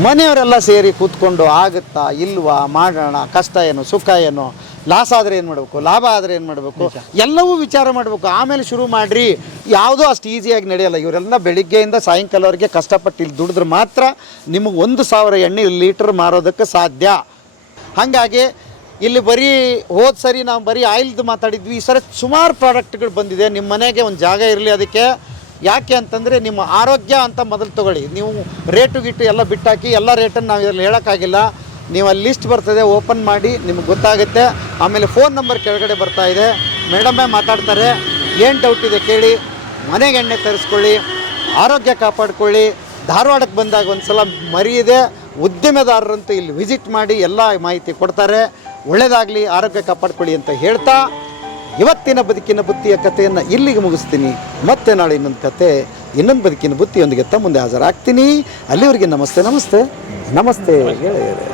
ಮನೆಯವರೆಲ್ಲ ಸೇರಿ ಕೂತ್ಕೊಂಡು ಆಗುತ್ತಾ ಇಲ್ವಾ, ಮಾಡೋಣ, ಕಷ್ಟ ಏನು, ಸುಖ ಏನು, ಲಾಸ್ ಆದರೆ ಏನು ಮಾಡಬೇಕು, ಲಾಭ ಆದರೆ ಏನು ಮಾಡಬೇಕು, ಎಲ್ಲವೂ ವಿಚಾರ ಮಾಡಬೇಕು. ಆಮೇಲೆ ಶುರು ಮಾಡಿರಿ. ಯಾವುದೂ ಅಷ್ಟು ಈಸಿಯಾಗಿ ನಡೆಯಲ್ಲ. ಇವರೆಲ್ಲ ಬೆಳಿಗ್ಗೆಯಿಂದ ಸಾಯಂಕಾಲವರೆಗೆ ಕಷ್ಟಪಟ್ಟು ಇಲ್ಲಿ ದುಡಿದ್ರೆ ಮಾತ್ರ ನಿಮಗೆ 1000 ಎಣ್ಣೆ ಲೀಟರ್ ಮಾರೋದಕ್ಕೆ ಸಾಧ್ಯ. ಹಾಗಾಗಿ ಇಲ್ಲಿ ಬರೀ ಹೋದ ಸರಿ ನಾವು ಬರೀ ಆಯಿಲ್ದು ಮಾತಾಡಿದ್ವಿ. ಈ ಸರಿ ಸುಮಾರು ಪ್ರಾಡಕ್ಟ್ಗಳು ಬಂದಿದೆ. ನಿಮ್ಮ ಮನೆಗೆ ಒಂದು ಜಾಗ ಇರಲಿ ಅದಕ್ಕೆ. ಯಾಕೆ ಅಂತಂದರೆ ನಿಮ್ಮ ಆರೋಗ್ಯ ಅಂತ ಮೊದಲು ತೊಗೊಳ್ಳಿ. ನೀವು ರೇಟು ಗಿಟ್ಟು ಎಲ್ಲ ಬಿಟ್ಟಾಕಿ ಎಲ್ಲ ರೇಟನ್ನು ನಾವು ಇದರಲ್ಲಿ ಹೇಳೋಕ್ಕಾಗಿಲ್ಲ. ನೀವು ಅಲ್ಲಿ ಲಿಸ್ಟ್ ಬರ್ತದೆ, ಓಪನ್ ಮಾಡಿ ನಿಮಗೆ ಗೊತ್ತಾಗುತ್ತೆ. ಆಮೇಲೆ ಫೋನ್ ನಂಬರ್ ಕೆಳಗಡೆ ಬರ್ತಾ ಇದೆ, ಮೇಡಮ್ಮೇ ಮಾತಾಡ್ತಾರೆ. ಏನು ಡೌಟ್ ಇದೆ ಕೇಳಿ. ಮನೆಗೆ ಎಣ್ಣೆ ತರಿಸ್ಕೊಳ್ಳಿ, ಆರೋಗ್ಯ ಕಾಪಾಡ್ಕೊಳ್ಳಿ. ಧಾರವಾಡಕ್ಕೆ ಬಂದಾಗ ಒಂದು ಸಲ ಮರೆಯದೆ ಉದ್ಯಮೆದಾರರಂತೂ ಇಲ್ಲಿ ವಿಸಿಟ್ ಮಾಡಿ ಎಲ್ಲ ಮಾಹಿತಿ ಕೊಡ್ತಾರೆ. ಒಳ್ಳೆಯದಾಗಲಿ, ಆರೋಗ್ಯ ಕಾಪಾಡ್ಕೊಳ್ಳಿ ಅಂತ ಹೇಳ್ತಾ ಇವತ್ತಿನ ಬದುಕಿನ ಬುತ್ತಿಯ ಕಥೆಯನ್ನು ಇಲ್ಲಿಗೆ ಮುಗಿಸ್ತೀನಿ. ಮತ್ತೆ ನಾಳೆ ಇನ್ನೊಂದು ಕತೆ, ಇನ್ನೊಂದು ಬದುಕಿನ ಬುತ್ತಿಯೊಂದಿಗೆ ತಮ್ಮ ಮುಂದೆ ಹಾಜರಾಗ್ತೀನಿ. ಅಲ್ಲಿವರೆಗೆ ನಮಸ್ತೆ ನಮಸ್ತೆ ನಮಸ್ತೆ ಗೆಳೆಯರೇ.